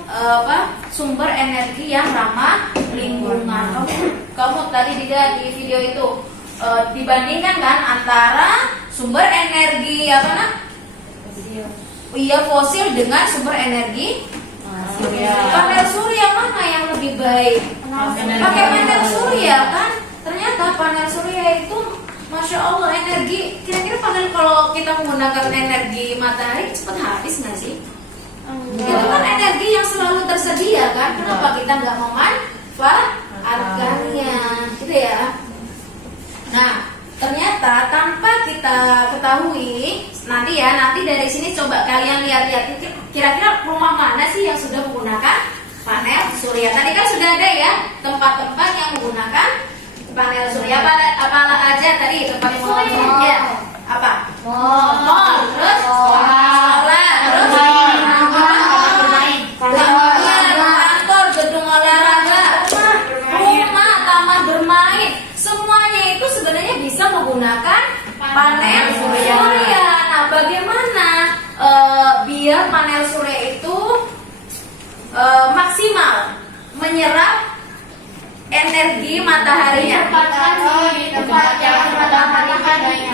sumber energi yang ramah lingkungan. Kamu tadi juga di video itu dibandingkan kan antara sumber energi fosil dengan sumber energi panel surya, mana yang lebih baik? Pakai panel surya kan? Ternyata panel surya itu Masya Allah energi. Kira-kira panel kalau kita menggunakan energi matahari cepat habis nggak sih? Itu kan energi yang selalu tersedia kan? Kenapa kita nggak memanfaatkannya? Gitu ya. Nah, ternyata tanpa kita ketahui, nanti dari sini coba kalian lihat-lihat kira-kira rumah mana sih yang sudah menggunakan panel surya. Tadi kan sudah ada ya tempat-tempat yang menggunakan panel surya. Apa aja tadi tempat yang menggunakan ya? Apa? Mall, terus sekolah, terus kantor, gedung olahraga, rumah, taman bermain, semuanya itu sebenarnya bisa menggunakan panel surya. Nah, bagaimana biar panel surya itu maksimal menyerap energi mataharinya?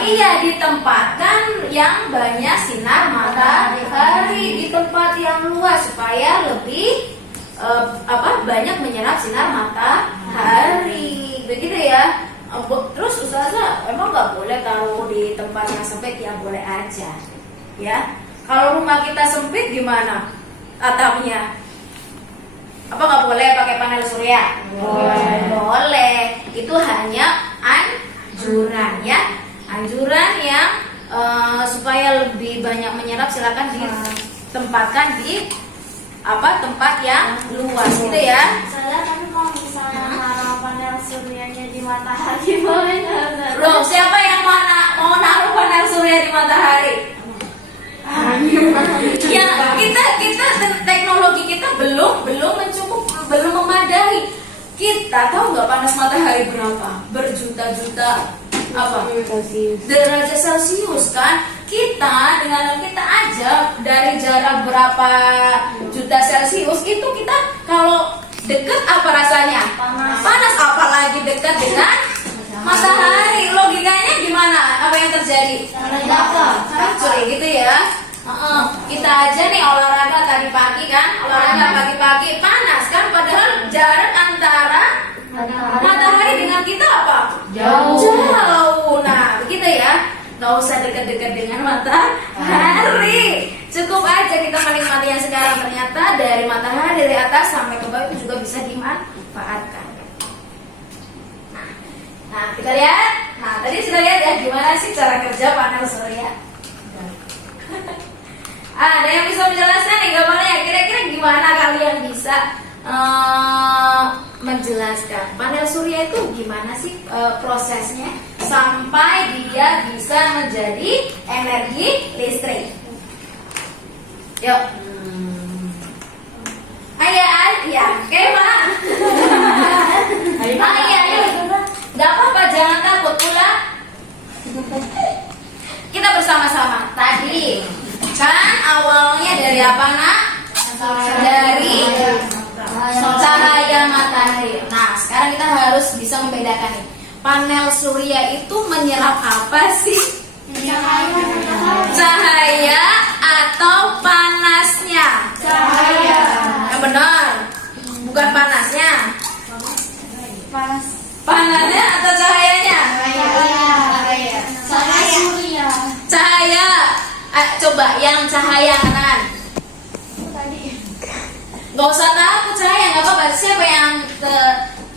Iya, ditempatkan yang banyak sinar matahari, di tempat yang luas supaya lebih banyak menyerap sinar matahari. Begitu ya. Terus Ustazah emang nggak boleh taruh di tempat yang sempit? Ya boleh aja ya. Kalau rumah kita sempit gimana atapnya? Apa nggak boleh pakai panel surya? Boleh. Itu hanya anjuran ya. Anjuran yang supaya lebih banyak menyerap silakan ditempatkan di tempat yang luas gitu ya. Saya tapi kalau misalnya naruh panel suryanya di matahari boleh nggak? Loh, siapa yang mau naruh panel surya di matahari? Ya, kita teknologi kita belum mencukupi, belum memadai. Kita tahu nggak panas matahari berapa? Berjuta-juta derajat Celcius kan? Kita dengan kita aja dari jarak berapa juta Celcius itu kita kalau dekat apa rasanya? Panas, apalagi dekat dengan matahari. Logikanya gimana? Apa yang terjadi? Hancur gitu ya. Kita aja nih olahraga tadi pagi kan, olahraga pagi-pagi panas kan, padahal jarak antara matahari dengan kita apa? Jauh. Nah, begitu ya. Gak usah dekat-dekat dengan matahari. Cukup aja kita menikmati yang sekarang. Ternyata dari matahari dari atas sampai ke bawah itu juga bisa dimanfaatkan. Nah, kita lihat. Nah, tadi sudah lihat ya gimana sih cara kerja panel surya. Ada yang bisa menjelaskan nih gambarnya? Kira-kira gimana kalian bisa menjelaskan panel surya itu gimana sih prosesnya sampai dia bisa menjadi energi listrik? Yuk. Iya, Kema. Ayo. Gak apa-apa, jangan takut pula. Kita bersama-sama. Tadi kan awalnya dari apa nak? Dari cahaya matahari. Nah, sekarang kita harus bisa membedakan nih. Panel surya itu menyerap apa sih? Cahaya atau panasnya? Cahaya. Yang benar. Bukan panasnya. Panasnya atau cahayanya? Cahaya. Cahaya. Coba yang cahaya kan? Gak usah takut cahaya, gak apa-apa. Siapa yang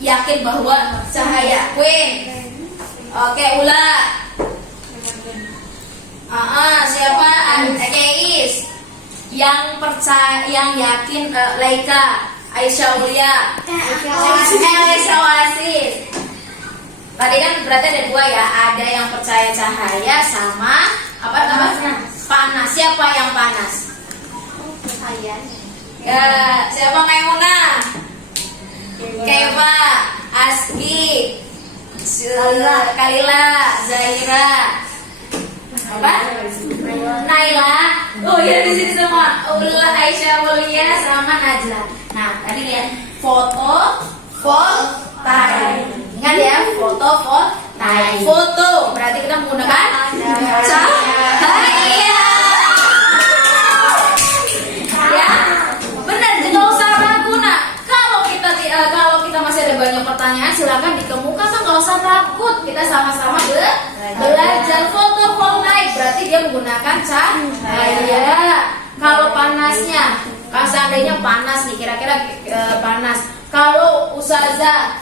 yakin bahwa cahaya? Queen. Oke, Ula. Siapa? Keis. Yang percaya, yang yakin Laika, Aisyah Ulia, Aisyah Wasis. Tadi kan berarti ada dua ya, ada yang percaya cahaya sama apa namanya? panas. Siapa yang panas? Ya, siapa Maimunah? Keva, Aski, Kalila, Zahira, apa? Naila. Oh iya di sini semua. Ulla, Aisyah, Mulia, sama Najla. Nah tadi lihat foto, fotai. Ingat ya, foto, fotai. Foto berarti kita menggunakan cahaya. Ya, benar. Tidak usah ragu nak. Kalau kita masih ada banyak pertanyaan, silakan dikemukakan. Nggak usah takut. Kita sama-sama belajar fotovoltaik. Berarti dia menggunakan cahaya. Kalau panasnya, kalau seandainya panas nih, kira-kira panas. Kalau Ustazah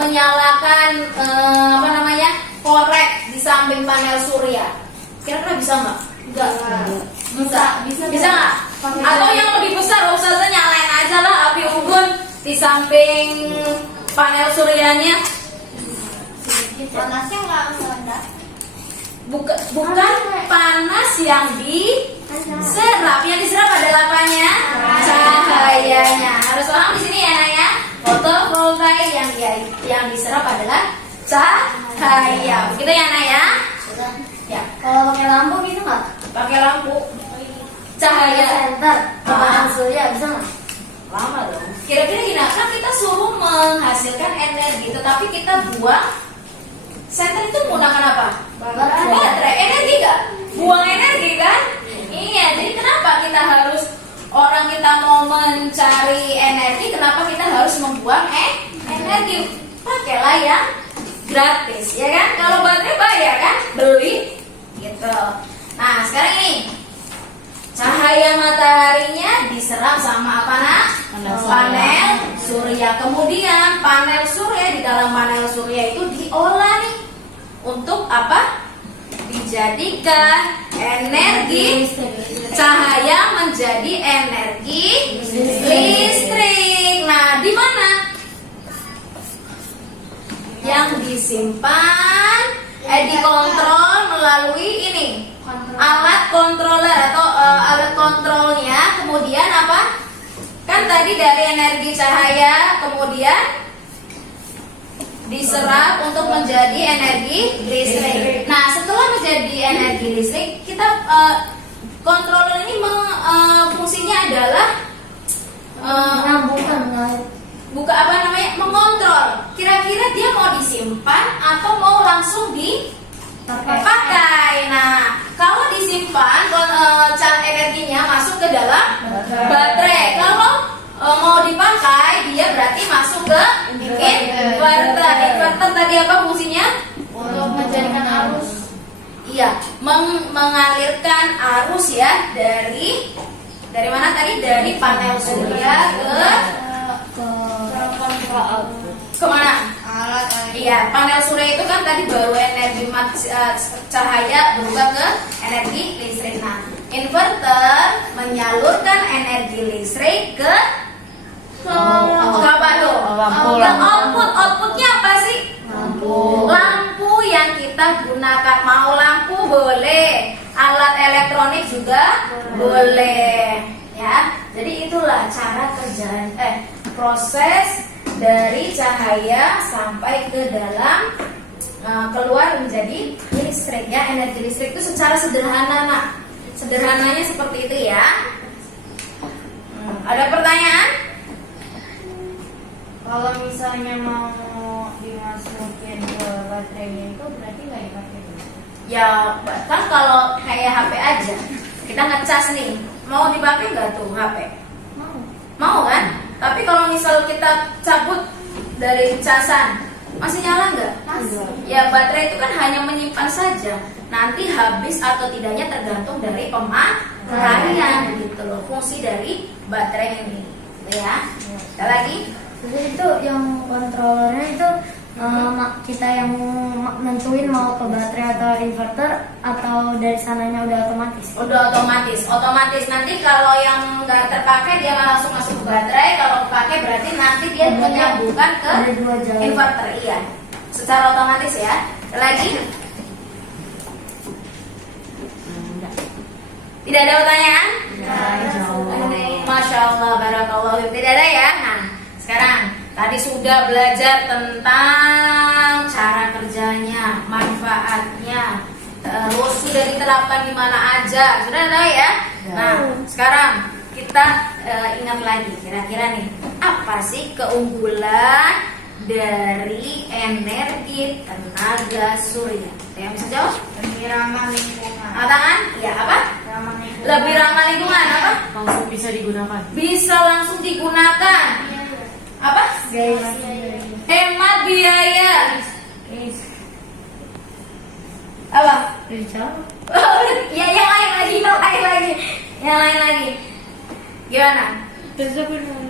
menyalakan korek di samping panel surya, kira-kira bisa nggak? Bisa nggak? Atau yang lebih besar, Ustazah nyalain aja lah api unggun di samping panel suryanya. Panasnya nggak meledak. Bukan panas yang diserap, yang diserap adalah apanya? Cahayanya. Harus paham di sini ya, Naya. Fotovoltaik yang diserap adalah cahaya. Begitu ya, Naya? Ya. Kalau pakai lampu bisa nggak? Pakai lampu cahaya Center, panel surya bisa nggak? lama dong. Kira-kira gini, kan kita suruh menghasilkan energi, tetapi kita buang. Senter itu menggunakan apa? Baterai. Energi nggak? Buang energi kan? Iya. Jadi kenapa kita harus, orang kita mau mencari energi, kenapa kita harus membuang energi? Pakailah yang gratis, ya kan? Kalau baterai bayar kan? Beli, gitu. Nah sekarang ini cahaya mataharinya diserap sama apa nak? Panel surya. Kemudian panel surya, di dalam panel surya itu diolah nih untuk apa? Dijadikan energi cahaya menjadi energi listrik. Nah, di mana? Yang disimpan, dikontrol melalui ini alat controller atau alat kontrolnya. Kemudian apa? Kan tadi dari energi cahaya kemudian diserap untuk menjadi energi listrik. Nah, setelah menjadi energi listrik, kita controller ini fungsinya adalah mengontrol. Kira-kira dia mau disimpan atau mau langsung dipakai. Nah, kalau disimpan energinya masuk ke dalam baterai. Kalau mau dipakai, dia berarti masuk ke inverter. Inverter tadi apa fungsinya? Untuk menjadikan arus. Iya, mengalirkan arus ya dari mana tadi? Dari panel surya ke mana? Iya, panel surya itu kan tadi baru energi cahaya berubah ke energi listrik. Nah, inverter menyalurkan energi listrik ke apa tuh? Outputnya apa sih? Lampu yang kita gunakan. Mau lampu boleh, alat elektronik juga boleh, ya. Jadi itulah cara kerjaan proses dari cahaya sampai ke dalam keluar menjadi listrik ya. Energi listrik itu secara sederhana nak. Sederhananya seperti itu ya. Ada pertanyaan? Kalau misalnya mau dimasukin ke baterainya itu berarti nggak dipakai dulu? Ya kan kalau kayak HP aja, kita ngecas nih, mau dipakai nggak tuh HP? Mau kan? Tapi kalau misal kita cabut dari casan, masih nyala nggak? Masih. Ya baterai itu kan hanya menyimpan saja. Nanti habis atau tidaknya tergantung dari pemakaian gitu loh. Fungsi dari baterai ini, gitu ya. Ada lagi? Jadi itu yang kontrolernya itu kita yang nentuin mau ke baterai atau inverter atau dari sananya udah otomatis? Udah otomatis. Nanti kalau yang nggak terpakai dia langsung masuk ke baterai. Kalau terpakai berarti nanti dia menyambungkan ke Ada dua jalur. inverter. Iya, secara otomatis ya. Ada lagi? Tidak ada pertanyaan? Masya Allah, barakallahu. Tidak ada ya? Nah, sekarang tadi sudah belajar tentang cara kerjanya, manfaatnya, terus sudah diterapkan di mana aja. Sudah ada ya? Nah, sekarang kita ingat lagi kira-kira nih, apa sih keunggulan dari energi tenaga surya? Ada yang bisa jawab? Lebih ramah lingkungan. Tangan? Ya, apa? Ramah lingkungan. Lebih ramah lingkungan, apa? Langsung bisa digunakan. Bisa langsung digunakan. Apa? Hemat biaya. Apa? Ya, yang lain lagi. Gimana?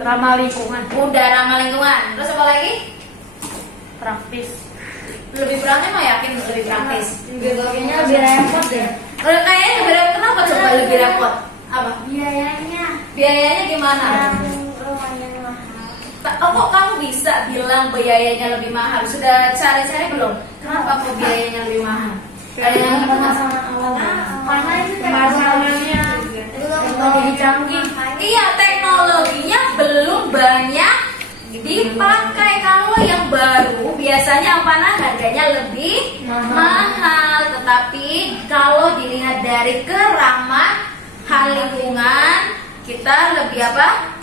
Ramah lingkungan. Udah ramah lingkungan. Terus apa lagi? Praktis. Lebih praktis, mah yakin lebih praktis. Kayaknya lebih repot deh. Kayaknya lebih repot. Kenapa coba lebih repot? Apa? Biayanya gimana? Lumayan mahal. Oh, kok kamu bisa bilang biayanya lebih mahal? Sudah cari-cari belum? Kenapa kok biayanya lebih mahal? Ada yang Pemasangan alat. Karena itu Pemasangannya Lebih canggih. Iya, teknologinya belum banyak dipakai. Kalau yang baru biasanya apa, nah, harganya lebih mahal. Tetapi kalau dilihat dari keramahan lingkungan, kita lebih apa?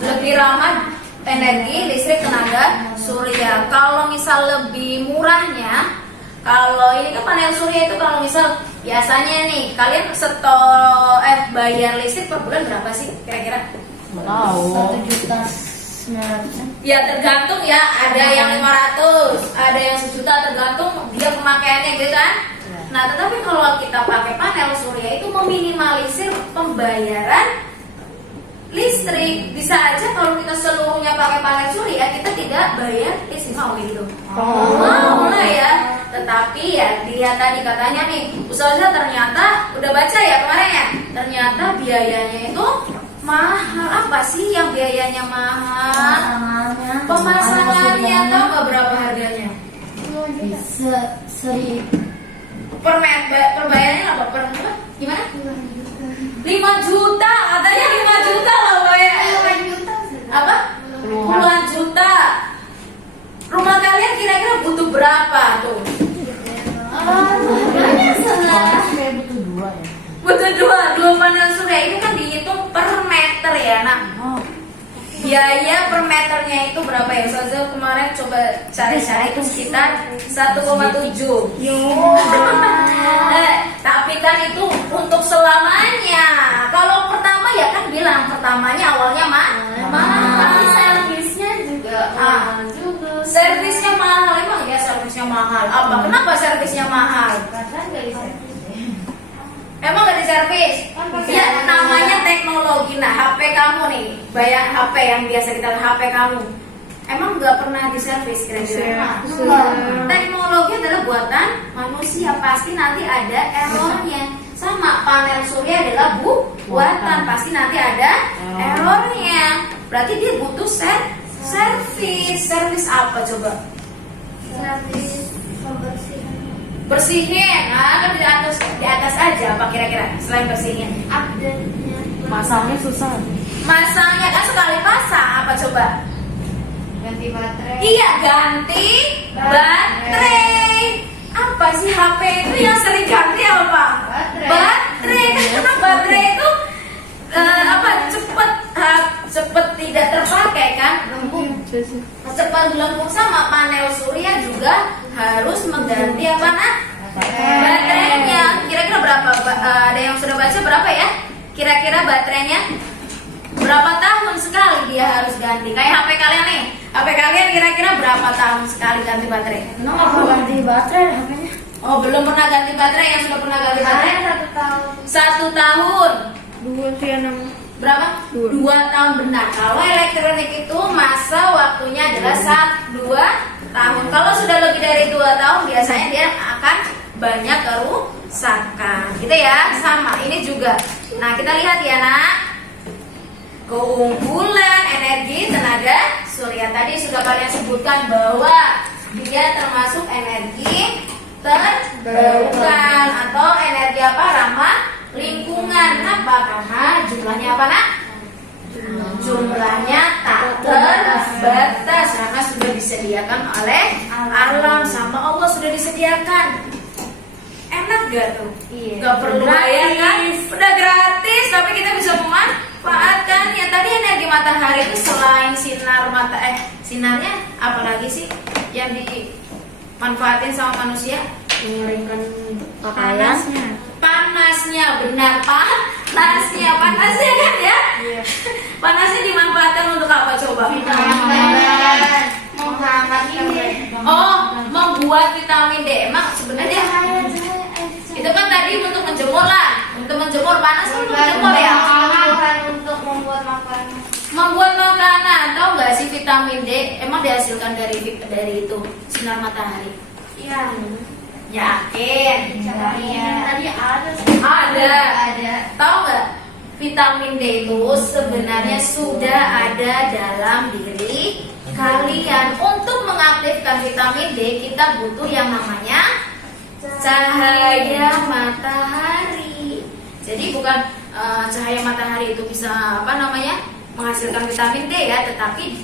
Lebih ramah energi listrik tenaga surya. Kalau misal lebih murahnya, kalau ini kan panel surya itu kalau misal biasanya nih kalian bayar listrik per bulan berapa sih kira-kira? tahu. 1.900.000. Ya tergantung ya, ada yang 500, ada yang 1 juta, tergantung dia pemakaiannya gitu kan. Nah, tetapi kalau kita pakai panel surya itu meminimalisir pembayaran listrik. Bisa aja kalau kita seluruhnya pakai panel surya, kita tidak bayar listrik, mau gitu. Mau lah ya. Tetapi ya dia tadi katanya nih, Ustazah ternyata udah baca ya kemarin ya, ternyata biayanya itu mahal. Apa sih yang biayanya mahal? Pemasangannya. Tahu nggak berapa harganya? Per bayarannya apa? Per apa? Gimana? 5 juta, katanya 5 juta loh bayar. Apa? Puluhan juta. Rumah kalian kira-kira butuh berapa tuh? Kayak butuh 2 ya. Butuh dua panel surya. Itu kan dihitung per meter ya, nak. Biaya per meternya itu berapa ya? Ustazah kemarin coba cari-cari itu sekitar 1,7. Tapi kan itu untuk selamanya. Kalau pertama ya kan bilang pertamanya awalnya mahal. servisnya juga mahal juga. Servisnya mahal, emang ya servisnya mahal. Apa? Kenapa servisnya mahal? Karena nggak diservis. Emang gak diservis? Ya namanya teknologi. Nah HP kamu nih, bayang HP yang biasa kita HP kamu, emang gak pernah diservis kira-kira? Teknologi adalah buatan manusia, pasti nanti ada errornya. Sama panel surya adalah buatan, pasti nanti ada errornya. Berarti dia butuh servis. Servis apa coba? Servis pembersihan. Bersihin. Nah kan di atas aja apa kira-kira selain bersihin? Update-nya. Masangnya susah. Masangnya kan sekali pasang apa coba? Ganti baterai. Iya, ganti baterai. Apa sih HP itu yang sering ganti apa? Baterai. Karena baterai itu cepet tidak terpakai kan? Cepat melengkung. Sama panel surya juga harus mengganti apa nak? Baterainya. Kira-kira berapa? Ada yang sudah baca berapa ya? Kira-kira baterainya berapa tahun sekali dia harus ganti? Kayak HP kalian nih. HP kalian kira-kira berapa tahun sekali ganti baterai? Emang nggak perlu ganti baterai HP-nya? Oh, belum pernah ganti baterai. Yang sudah pernah ganti baterai? 1 tahun. 1 tahun. 2 sih Berapa? 2 tahun benar. Kalau elektronik itu masa waktunya adalah 2 tahun. Kalau sudah lebih dari 2 tahun biasanya dia akan banyak kerusakan. Gitu ya. Sama ini juga. Nah, kita lihat ya, Nak. Keunggulan energi tenaga surya tadi sudah kalian sebutkan bahwa dia termasuk energi terbarukan atau energi apa? Ramah lingkungan. Kenapa? Karena jumlahnya apa nak? Jumlahnya tak terbatas karena sudah disediakan oleh alam, sama Allah sudah disediakan. Enak gak tuh? Iya. Gak perlu bayar kan? Udah gratis, tapi kita bisa memanfaatkan. Ya tadi energi matahari itu selain sinarnya apalagi sih yang dimanfaatin sama manusia? Mengeringkan pakaian. Panasnya, benar panasnya kan ya? Iya. Panasnya dimanfaatkan untuk apa coba? Oh, membuat vitamin D. Emang sebenarnya itu kan tadi untuk menjemur lah, untuk menjemur panas kan untuk menjemur ya. Untuk membuat makanan. Membuat makanan, tahu nggak sih vitamin D emang dihasilkan dari itu sinar matahari? Iya. Yakin? Tadi ada. Ada. Tahu nggak? Vitamin D itu sebenarnya sudah ada dalam diri kalian. Untuk mengaktifkan vitamin D kita butuh yang namanya cahaya matahari. Jadi bukan cahaya matahari itu bisa menghasilkan vitamin D ya, tetapi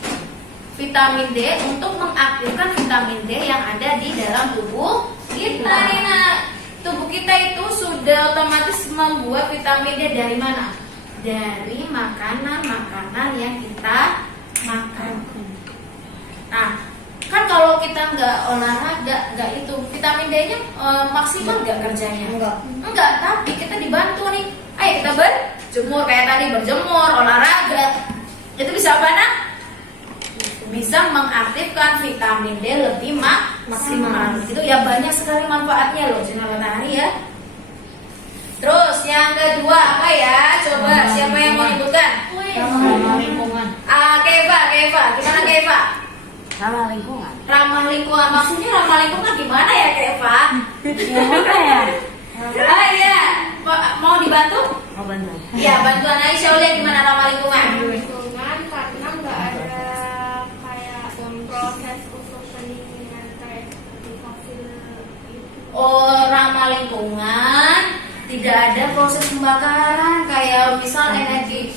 vitamin D untuk mengaktifkan vitamin D yang ada di dalam tubuh kita. Nah, tubuh kita itu sudah otomatis membuat vitamin D dari mana? Dari makanan-makanan yang kita makan. Nah, kan kalau kita nggak olahraga, nggak itu vitamin D-nya maksimal nggak kerjanya? Enggak, tapi kita dibantu nih. Ayo kita berjemur kayak tadi, berjemur, olahraga. Itu bisa apa nak? Bisa mengaktifkan vitamin D lebih maksimal. Itu ya banyak sekali manfaatnya loh sinar matahari ya. Terus yang kedua apa ya? Coba siapa yang mau nyebutkan? Ramah lingkungan. Keva, gimana Keva? Ramah lingkungan. Ramah lingkungan, maksudnya ramah lingkungan gimana ya Keva? Ya. Iya, mau dibantu? Mau bantu. Ya, bantuan Aisyah lihat gimana ramah lingkungan. Lingkungan karena nggak ada kayak proses untuk pendinginan kayak di fosil itu. Oh, ramah lingkungan tidak ada proses pembakaran kayak misal energi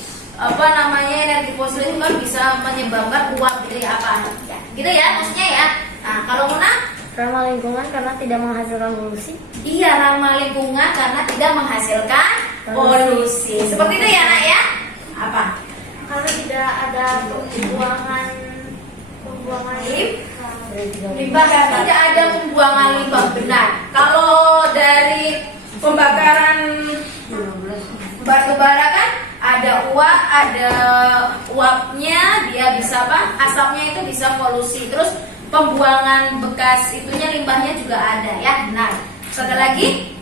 fosil itu kan bisa menyebabkan uap gitu ya gitu ya maksudnya ya. Nah kalau Muna? Ramah lingkungan karena tidak menghasilkan polusi. Iya, ramah lingkungan karena tidak menghasilkan polusi. Seperti itu ya nak ya? Apa? Karena tidak ada pembuangan Limbah, tidak ada pembuangan limbah, benar. Kalau dari pembakaran batu bara kan ada uapnya, dia bisa asapnya itu bisa polusi. Terus pembuangan bekas itunya limbahnya juga ada ya, benar. Satu lagi?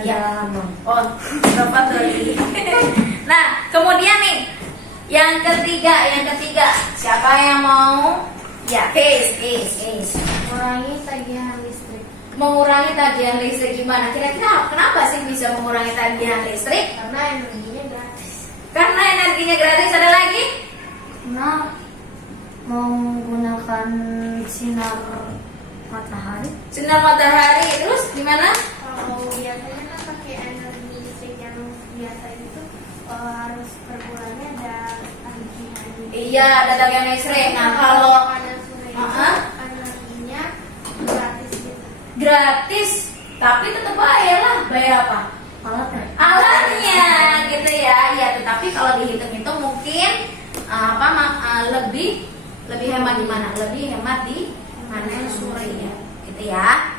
Ya. Oh, berapa tadi? Nah, kemudian nih yang ketiga, siapa yang mau? Ya, case. mengurangi tagihan listrik. Mengurangi tagihan listrik gimana? Kira-kira kenapa sih bisa mengurangi tagihan listrik? Karena energinya gratis. Karena energinya gratis. Ada lagi? Nah, menggunakan sinar matahari. Sinar matahari. Terus gimana? Kalau biasanya kan pakai energi listrik yang biasa itu harus per bulannya ada tagihan. Iya, ada tagihan listrik. Nah, kalau panas sore itu energinya gratis gitu. gratis, tapi tetap bayar lah. Bayar apa? Alatnya gitu ya. Ya, tetapi kalau dihitung-hitung mungkin lebih hemat di mana? Lebih hemat di panen surya, gitu ya.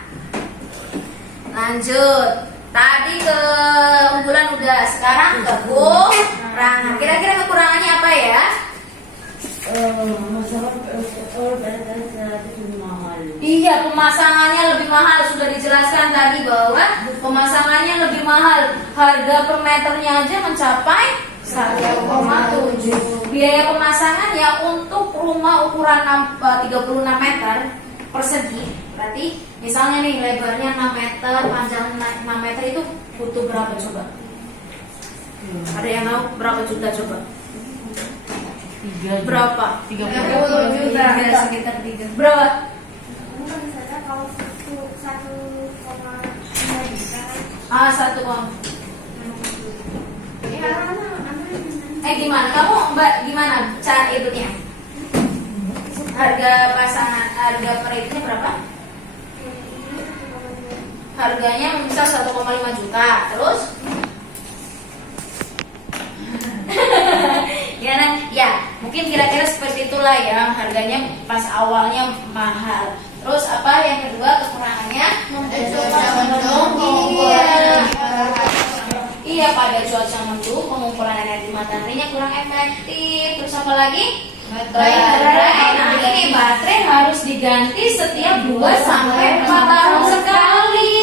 Lanjut. Tadi keunggulan udah, sekarang kekurangan. Kira-kira kekurangannya apa ya? Iya, pemasangannya lebih mahal. Sudah dijelaskan tadi bahwa pemasangannya lebih mahal. Harga per meternya aja mencapai 1,7. Biaya pemasangan ya untuk rumah ukuran 36 meter persegi. Berarti misalnya nih lebarnya 6 meter, panjang 6 meter itu butuh berapa coba? Ada yang tahu berapa juta coba? Berapa? 30 juta. Sekitar 3. Berapa? Mungkin misalnya kalau 1,5 juta kan 1 gimana? Kamu Mbak gimana cara hitungnya? Harga pasangan, harga per unitnya berapa? Harganya misal 1,5 juta. Terus? Ya, mungkin kira-kira seperti itulah ya. Harganya pas awalnya mahal. Terus apa yang kedua kekurangannya? Iya, pada cuaca mendung pengumpulan energi mataharinya kurang efektif. Terus apa lagi? Baterai. Nah, ini baterai harus diganti setiap 2 sampai 4 tahun sekali.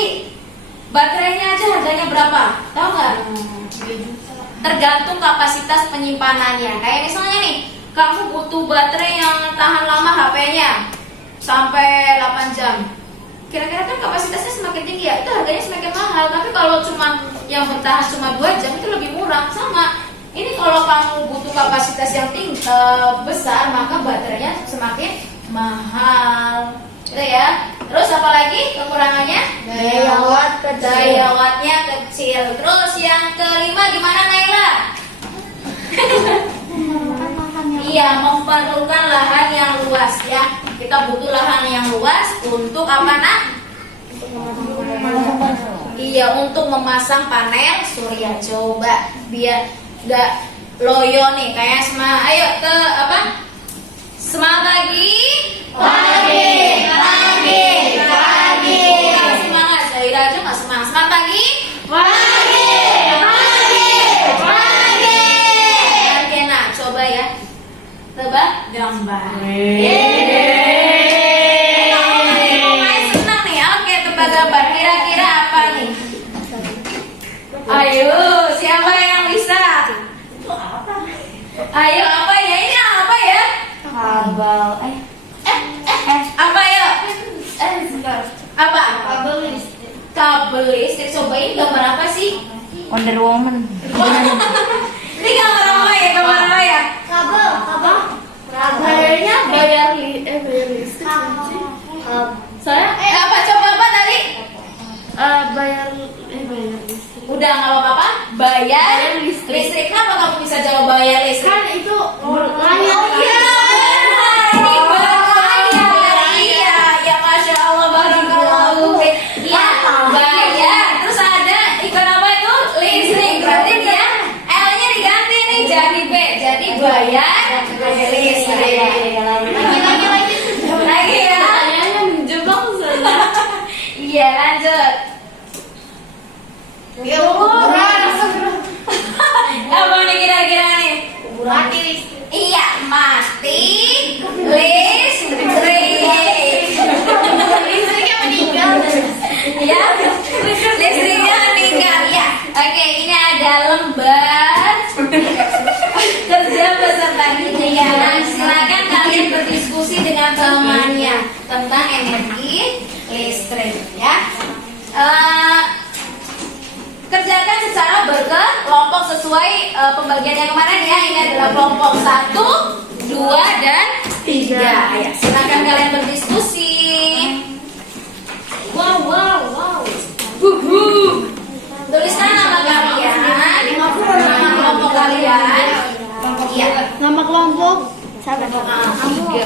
Baterainya aja harganya berapa? Tahu nggak? Tergantung kapasitas penyimpanannya. Kayak misalnya nih, kamu butuh baterai yang tahan lama HP-nya sampai 8 jam. Kira-kira kan kapasitasnya semakin tinggi ya, itu harganya semakin mahal. Tapi kalau cuma yang bertahan cuma 2 jam itu lebih murah. Sama. Ini kalau kamu butuh kapasitas yang tinggi besar, maka baterainya semakin mahal. Gitu ya. Terus apa lagi kekurangannya? Daya wattnya kecil. Terus yang kelima gimana Naila? Iya, memerlukan lahan yang luas ya. Kita butuh lahan yang luas untuk apa nak? Iya, untuk memasang panel surya. Coba biar nggak loyo nih kayak semua. Ayo ke apa? Semangat pagi. Kalau semangat, Zaira aja nggak semangat. Semangat pagi. Oke, nah coba ya. Tebak gambar. Senang nih. Oke, tebak gambar. Kira-kira apa nih? Ayo, siapa yang bisa? Ayo, apa ya? Ini apa ya? Kabel. Apa ya? Apa? Kabel listrik. Coba ini gambar apa sih? Wonder Woman. Ini gambar apa ya? Gambar apa ya? Kayaknya bayar listrik. Saya Apa? Coba apa tadi? bayar listrik. Udah nggak apa-apa. Bayar listrik. Kenapa kamu bisa jawab bayar listrik? Kan itu layar. Oh iya, benar. Ini bayar. Iya, ya masya Allah, barakallahu. Iya, bayar. Terus ada ikon apa itu? Listrik. Berarti dia L-nya diganti nih jadi B. Jadi bayar listrik. Lagi ya. Kayaknya menjebak saja. Iya, lanjut. Apa nih kira-kira nih? Mati listrik. Iya, mati listrik. Listriknya meninggal. Ya, listriknya meninggal. Ya, oke. Ini ada lembar kerja peserta didik ya. Silakan kalian berdiskusi dengan temannya tentang energi listrik. Ya. Kerjakan secara berkelompok sesuai pembagian yang kemarin ya. Ini adalah kelompok 1, 2, dan 3. Ya, silakan kalian berdiskusi. Wow. Tuliskan nama kalian, nama kelompok kalian. Iya. Nama kelompok. Tiga.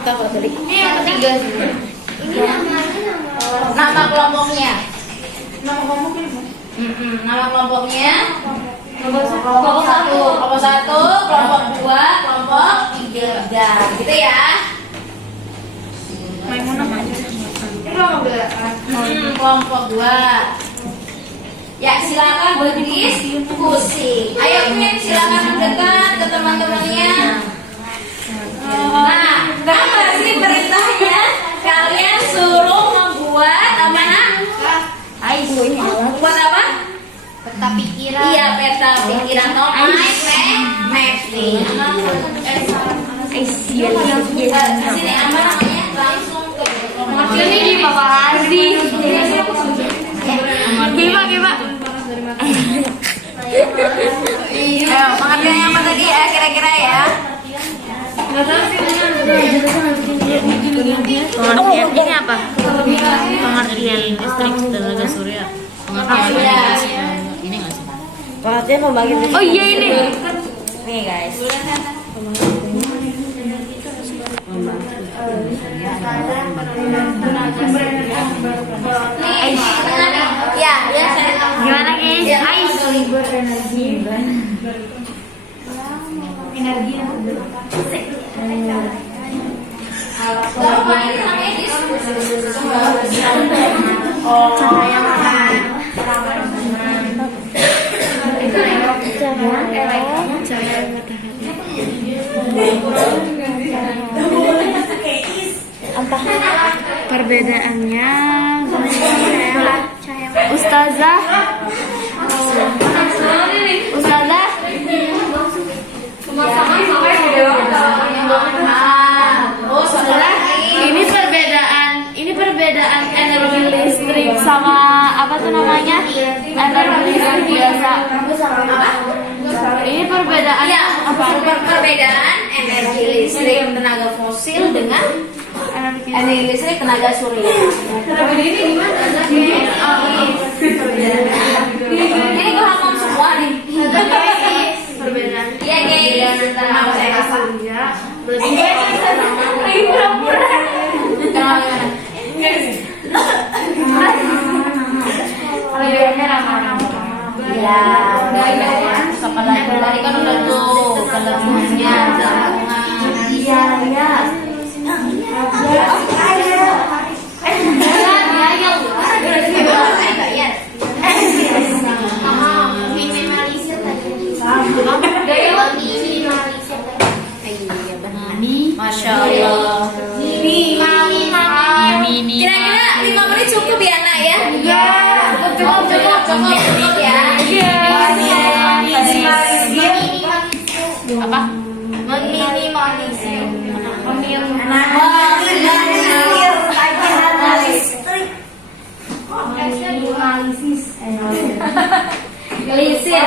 Tahu tadi. Ini yang ketiga. Nama kelompoknya. Nama kelompoknya. Nama kelompoknya. Kelompok 1. Kelompok 1, kelompok 2, kelompok 3. Gitu ya. Kelompok 2. Ya, silakan berdiskusi. Ayo Min, silakan mendekat ke teman-temannya. Nah, apa sih perintahnya? Kalian suruh membuat apa nak? Buat apa? Peta pikiran. Iya, peta pikiran atau mapping. Sini apa namanya? Langsung ke Ini gimana sih? Gimana? Ayo, pengertiannya apa tadi ya kira-kira ya? Pengertian ini apa? Pengertian listrik tenaga surya. Pengertian Iya. ini nggak sih? Pengertian pembangkit listrik. Oh iya ini. Nih guys. Nih, ya, ya saya. Gimana guys? Ya, Ais. Gampang ini namanya Cahaya matahari. Apa perbedaannya? Ustazah. Ustazah. Oh, saudara. Ini perbedaan energi listrik sama apa tuh namanya? Energi listrik biasa. Ini perbedaan Ya, apa? perbedaan energi listrik tenaga fosil dengan energi listrik tenaga surya. Ini paham semua nih. Perbedaan. Iya guys, nama saya Kasa. Ya, apa lagi? Tadi kan udah tuh kelembunya, Iya, iya. Masya Allah. Kira-kira 5 menit cukup ya nak ya? Iya. Cukup ya. Apa? Meminimalisir. Lisir.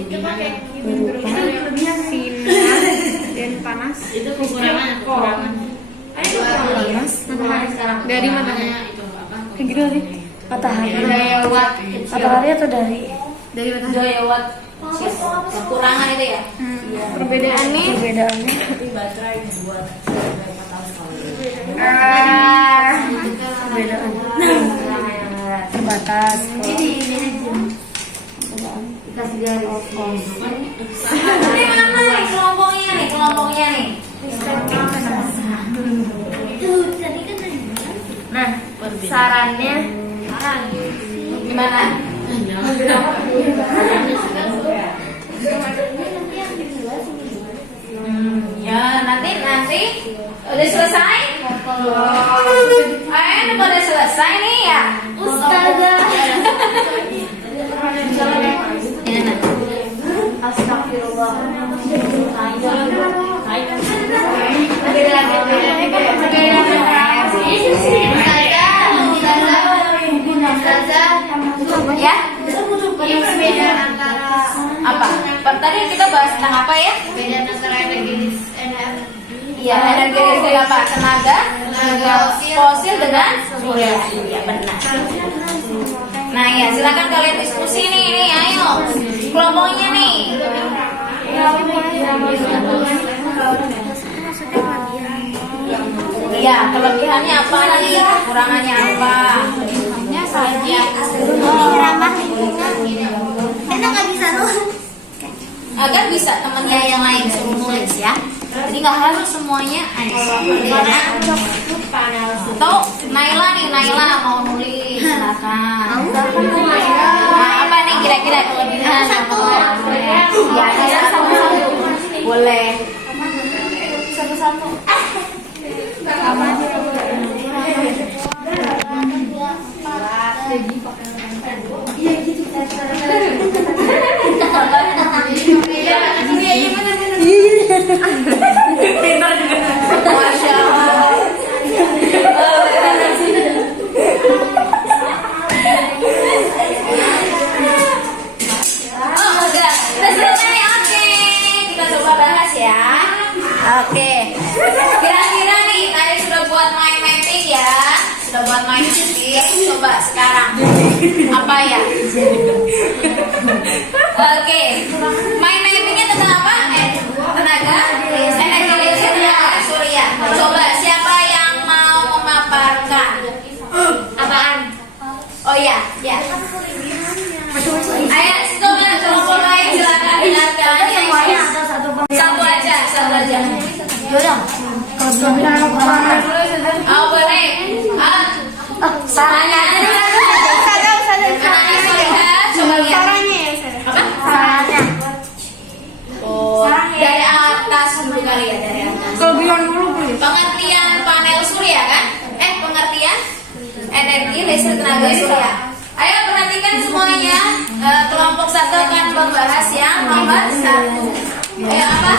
Itu pakai sinar dan panas. Itu kekurangan. Dari matahari. Itu apa? Gitu sih. Matahari. Lewat Matahari atau dari? dari matahari. Daya watt. Kekurangan itu ya? Perbedaannya Perbedaannya. Perbedaan. Terbatas. Ini mana nih kelompoknya nih? Nah, sarannya Gimana? Ya nanti udah selesai. Udah selesai nih ya. Ustazah. Astagfirullah. Ya. Ini perbedaan antara Apa? Tadi kita bahas tentang apa ya? perbedaan antara energi Iya, energi listrik apa? Tenaga fosil dengan surya. Iya, benar. Nah, ya, silakan kalian diskusi nih, ayo. Kelompoknya nih. Iya, kelebihannya apa nih? Kekurangannya apa? Kelebihannya saja. Ramah lingkungan. Enak nggak bisa tuh. Agar bisa temennya yang lain suruh nulis ya. Jadi nggak harus semuanya atau Naila mau nulis silakan. Nah, apa nih kira-kira kelebihan? Ya, satu-satu. Boleh. Satu-satu. Masya Allah. Oh, udah selesai. Oke, kita coba bahas ya. Oke, kira-kira nih tadi sudah buat main mapping ya, sudah buat main mapping. Coba sekarang ya, ya. Ayo, coba kelompok lain silakan dengarkan. Semuanya atau satu Satu aja, satu aja. Yaudah, kalau belum bilang kekurangan. Oh boleh. Sarannya aja dulu. Anak-anak solihah, coba lihat. Apa? Sarannya. Oh, dari atas dulu kali ya, dari atas. Kelebihan dulu, please. Pengertian panel surya kan? Pengertian energi listrik tenaga surya. Ayo perhatikan semuanya. Kelompok satu akan membahas yang nomor 1. Ayo apa?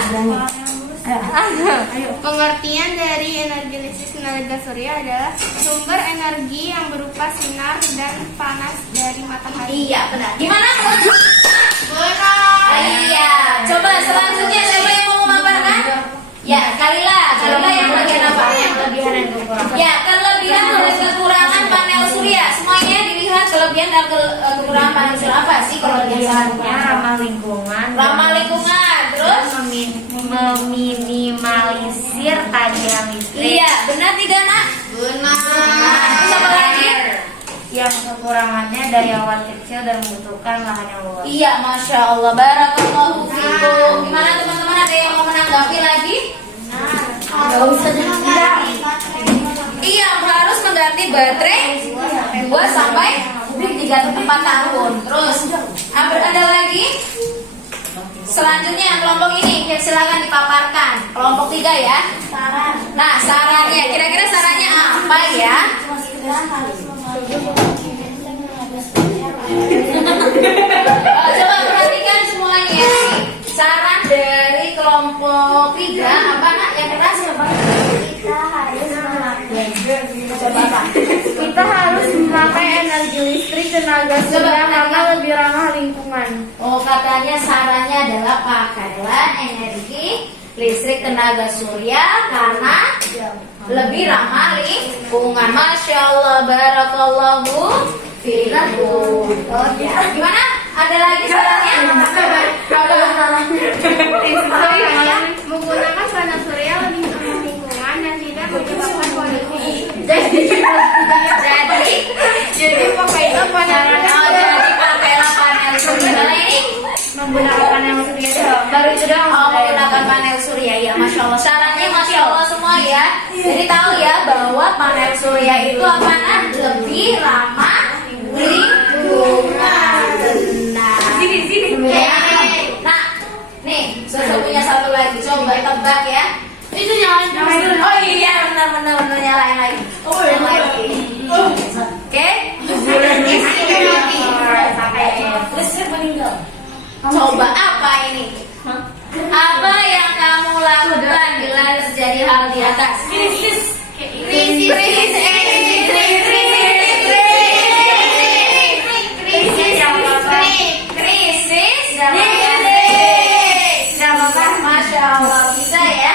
Pengertian dari energi listrik tenaga surya adalah sumber energi yang berupa sinar dan panas dari matahari. Iya benar. Gimana? Iya. Coba selanjutnya siapa yang mau memaparkan? Ya, Kalila yang bagian apa? Kelebihan dan kekurangan. Ya, kelebihan dan kekurangan panel surya. Semuanya dilihat kelebihan dan kekurangan panel surya apa sih kelebihan? Ramah lingkungan. Ramah lingkungan, terus meminimalisir tagihan listrik. iya, benar tidak nak? Benar. Terus apa lagi? Yang kekurangannya dayawan kecil dan membutuhkan lahan yang luas. Iya, masya Allah, barakallahu fikum. Gimana teman-teman, ada yang mau menanggapi lagi? Gak usah Iya, harus mengganti baterai 2 sampai 3 atau 4 tahun. Terus ada lagi? Selanjutnya kelompok ini silakan dipaparkan. Kelompok 3 ya. Nah, sarannya kira-kira sarannya apa ya? Coba perhatikan semuanya. Saran dari kelompok 3 apa nak? Yang keras apa? Kita harus memakai energi listrik tenaga surya karena lebih ramah lingkungan. Oh, katanya sarannya adalah pakailah energi listrik tenaga surya karena lebih ramah lingkungan. Masya Allah, barakallahu fikum. Oh, ya. Gimana? Ada lagi sarannya? Menggunakan panel surya lebih ramah lingkungan dan tidak menyebabkan polusi. Jadi pakailah panel surya ini. Menggunakan panel surya doang. Baru itu doang. Menggunakan panel surya ya, masya Allah. Sarannya masya Allah semua ya. Jadi tahu ya bahwa panel surya itu apa nak? Lebih ramah lingkungan. Nah, nih, saya punya satu lagi. Coba tebak ya. Itu jangan Oh iya, benar nyalain lagi. Yang lagi. Oke. Listrik meninggal. Coba apa ini? Apa yang kamu lakukan bila terjadi hal di atas? Krisis. Masya Allah, bisa ya?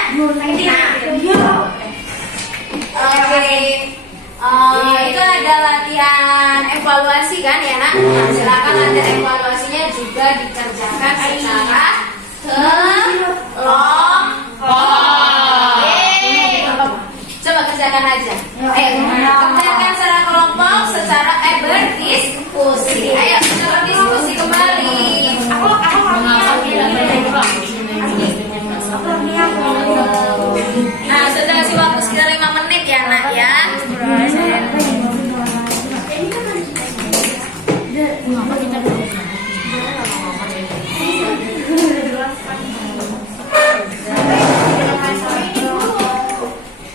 Itu ada latihan evaluasi kan ya nak? Nah, silakan latihan evaluasinya juga dikerjakan secara kelompok. Coba kerjakan aja. Kerjakan secara kelompok, secara berdiskusi. Ayo kita berdiskusi kembali. Nah, sudah kasih waktu sekitar 5 menit ya nak ya.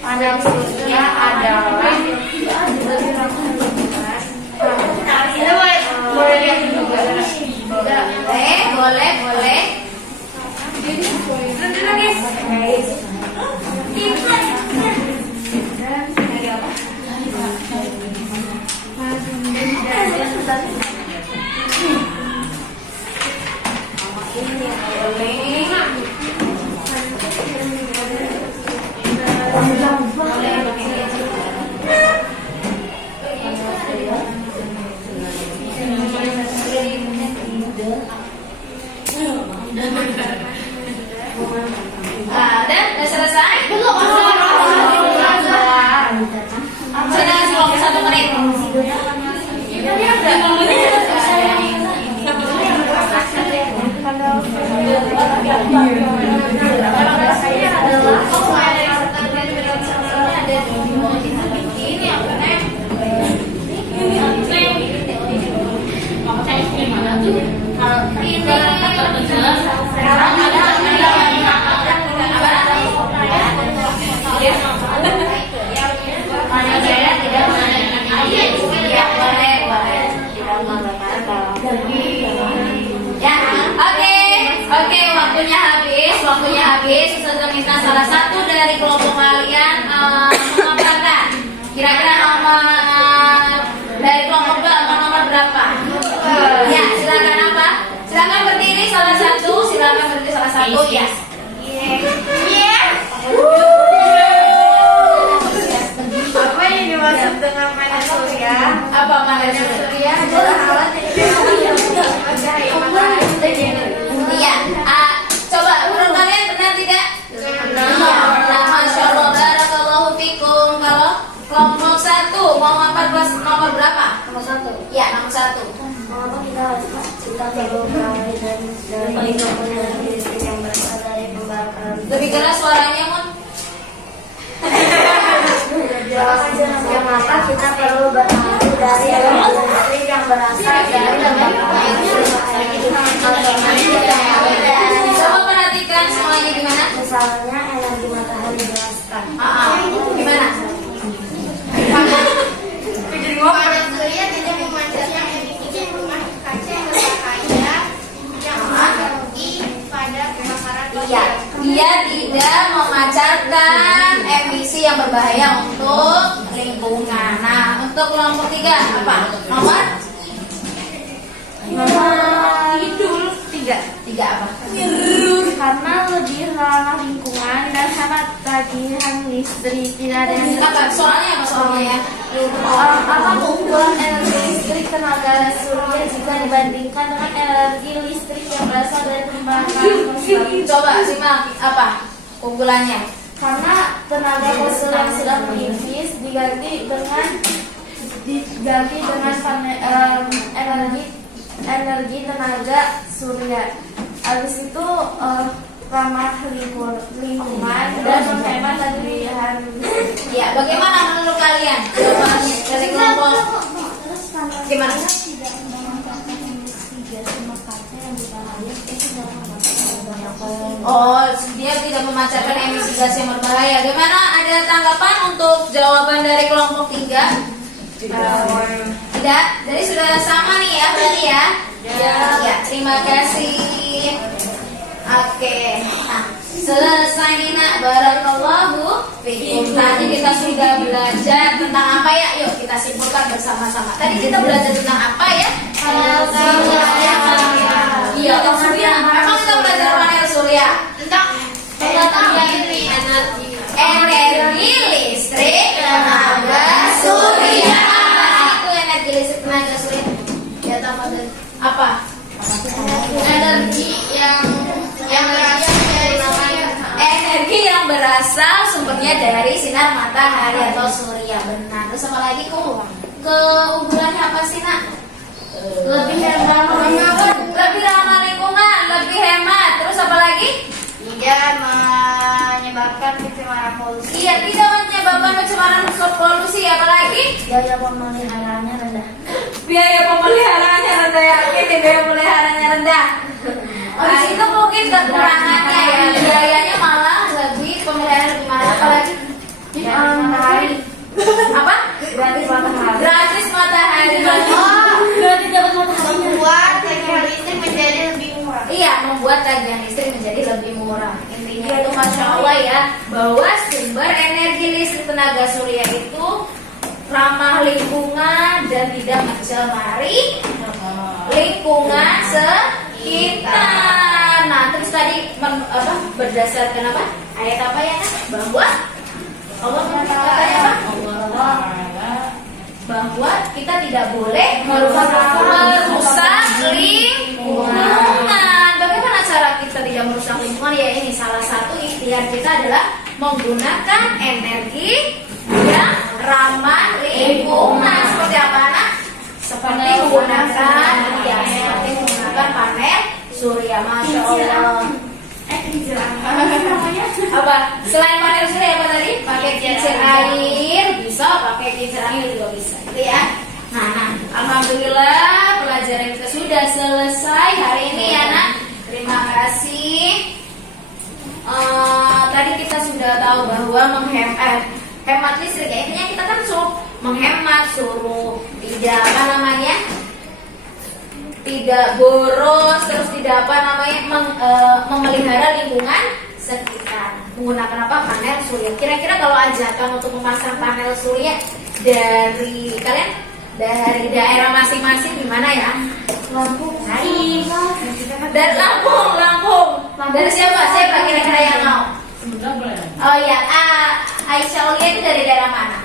Panel surya adalah boleh. Dan udah selesai? Belum. Sudah kasih waktu 1 menit. Ya, oke, waktunya habis. Ustazah minta salah satu dari kelompok kalian mengatakan kira-kira nomor dari kelompok nomor berapa? Ya, silakan apa? Silakan berdiri salah satu. Ya. Apa yang dimaksud dengan panel surya? Apa panel surya? Adalah alat yang digunakan cahaya matahari. Iya. Coba menurut kalian benar tidak? Iya. Nah, Masya Allah, barakallahu fikum. Kalau kelompok 1 mau ngapal kelas nomor berapa? Nomor 1. Ya, nomor 1. Mengapa kita perlu mulai dari energi listrik yang berasal dari pembakaran? Lebih keras suaranya, Mun. Yang maka kita perlu beralih dari energi listrik yang berasal dari pembakaran. Coba perhatikan semuanya gimana? Misalnya energi matahari berasal. Gimana? Panel surya tidak memancarkan emisi rumah kaca yang berbahaya yang mempengaruhi pada pembakaran. Iya, dia tidak memancarkan emisi yang berbahaya untuk lingkungan. Nah, untuk kelompok 3 apa? Nomor? Tiga apa? Karena lebih ramah lingkungan dan hemat tagihan listrik. Tidak ada yang Apa? Soalnya ya? apa keunggulan energi listrik tenaga surya jika dibandingkan dengan energi listrik yang berasal dari pembakaran fosil? Coba simak apa keunggulannya? Karena tenaga fosil yang sudah menipis diganti dengan energi tenaga surya. Habis itu ramah lingkungan dan menghemat tagihan. Ya, bagaimana menurut kalian jawabannya dari kelompok? Gimana? Oh, dia tidak memancarkan emisi gas yang berbahaya. Gimana? Ada tanggapan untuk jawaban dari kelompok 3? Tidak. Jadi sudah sama nih ya berarti ya? Ya, terima kasih. Oke. Nah, selesai nih nak. Barakallahu fikum. Tadi kita sudah belajar tentang apa ya? Yuk kita simpulkan bersama-sama. Tadi kita belajar tentang apa ya? Iya, tentang surya. Emang kita belajar panel surya? Tentang energi listrik tenaga surya. Itu energi listrik tenaga surya. Ya, tambah apa? Energi yang berasal sumbernya dari sinar matahari atau surya. Benar. Terus apa lagi keunggulannya apa sih nak? Lebih ramah lingkungan, lebih hemat. Terus apa lagi? Tidak menyebabkan pencemaran polusi. Iya, tidak menyebabkan pencemaran polusi. Apalagi Biaya pemeliharaannya rendah. biaya pemeliharaannya rendah ya. Oke, biaya pemeliharaannya rendah. Nah, itu mungkin kekurangannya ya. Biayanya malah lebih pemeliharaan lebih mahal. Apalagi Matahari. apa? Gratis matahari. Gratis matahari. Berarti dapat matahari. Membuat tagihan listrik menjadi lebih murah. Iya, membuat tagihan listrik menjadi lebih murah. Intinya itu Masya Allah ya, bahwa sumber energi listrik tenaga surya itu ramah lingkungan dan tidak mencemari lingkungan sekitar. Nah, terus tadi berdasarkan apa? Ayat apa ya kan? Bahwa Allah mengatakan apa? Bahwa kita tidak boleh merusak lingkungan. Bagaimana cara kita tidak merusak lingkungan? Ya ini salah satu ikhtiar kita adalah menggunakan energi yang ramah lingkungan. Seperti apa nak? seperti menggunakan panel surya. Masya Allah. Apa? Selain panel surya apa tadi? Pakai kincir air, bisa pakai kincir angin juga bisa, gitu ya. Nah, alhamdulillah pelajaran kita sudah selesai hari ini ya nak. Terima kasih. Tadi kita sudah tahu bahwa hemat listrik ya, intinya kita kan suruh menghemat, suruh tidak tidak boros, terus tidak memelihara lingkungan sekitar. Menggunakan apa? Panel surya. Kira-kira kalau ajakan untuk memasang panel surya dari kalian dari daerah masing-masing gimana ya? Lampung. Dari Lampung. Dari siapa kira-kira yang mau? Sebentar boleh. Oh ya, Aisyah Aulia itu dari daerah mana?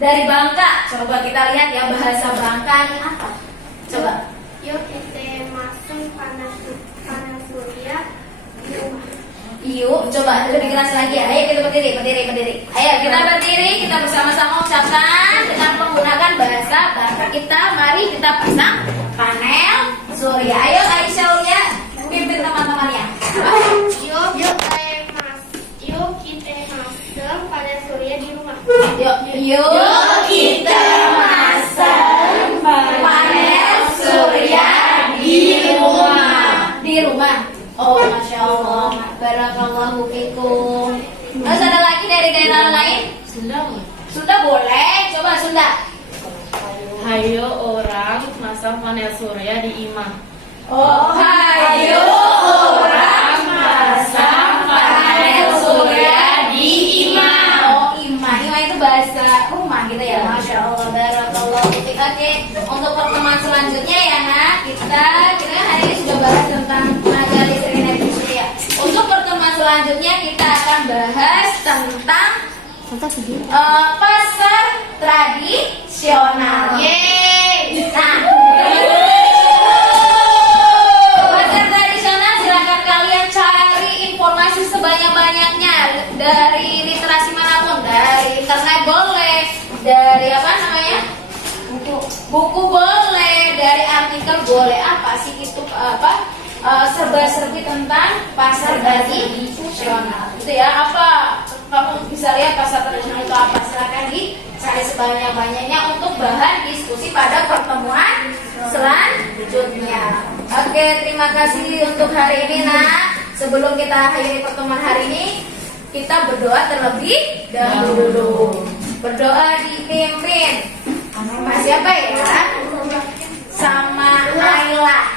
Dari Bangka. Coba kita lihat ya bahasa Bangka ini apa? Coba. Yuk kita masuk panas surya di rumah. Yuk, coba lebih keras lagi ya. Ayo kita berdiri. Ayo kita berdiri, kita bersama-sama ucapkan dengan menggunakan bahasa Bangka kita. Mari kita pasang panel surya. Ayo Aisyah Aulia, pimpin teman-temannya. Yuk kita masuk panel surya di rumah. Yuk kita masang panel surya di rumah. Di rumah. Oh, masya Allah. Barakallahu fikum. Terus ada lagi dari daerah lain? Sunda boleh. Coba Sunda. Hayo orang masang panel surya di imah. Oh, hayo orang masang panel surya di imah. Oh, imah itu bahasa rumah gitu ya. Masya Allah, barakallahu fiik. Oke, untuk pertemuan selanjutnya ya nak, kita hari ini sudah bahas tentang tenaga listrik energi surya. Untuk pertemuan selanjutnya kita akan bahas tentang pasar tradisional. Yeay. Nah, pasar tradisional silakan kalian cari informasi sebanyak-banyaknya dari literasi manapun, dari internet boleh, dari buku boleh, dari artikel boleh. Apa sih itu serba-serbi tentang pasar tradisional itu ya. Apa kamu bisa lihat pasar tradisional itu apa? Silakan dicari sebanyak-banyaknya untuk bahan diskusi pada pertemuan selanjutnya. Oke, terima kasih untuk hari ini nak. Sebelum kita akhiri pertemuan hari ini, kita berdoa terlebih dahulu. Berdoa dipimpin sama siapa ya? Sama Naila.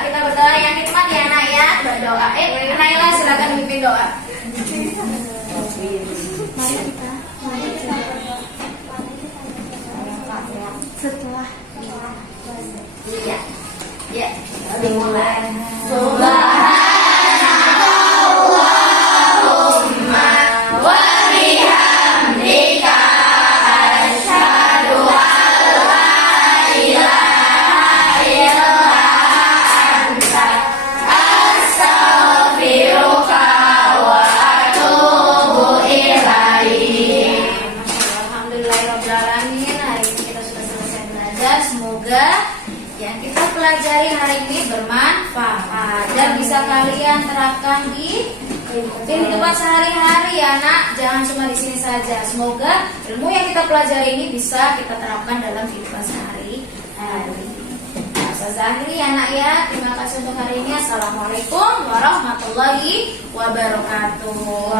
Kita berdoa yang hikmat ya nak ya. Berdoa. Naila silakan pimpin doa. Setelah Ya, dimulai. Semoga yang kita pelajari hari ini bermanfaat dan bisa kalian terapkan di kehidupan sehari-hari ya nak. Jangan cuma di sini saja. Semoga ilmu yang kita pelajari ini bisa kita terapkan dalam kehidupan sehari-hari. Zahri ya nak ya. Terima kasih untuk hari ini. Assalamualaikum warahmatullahi wabarakatuh.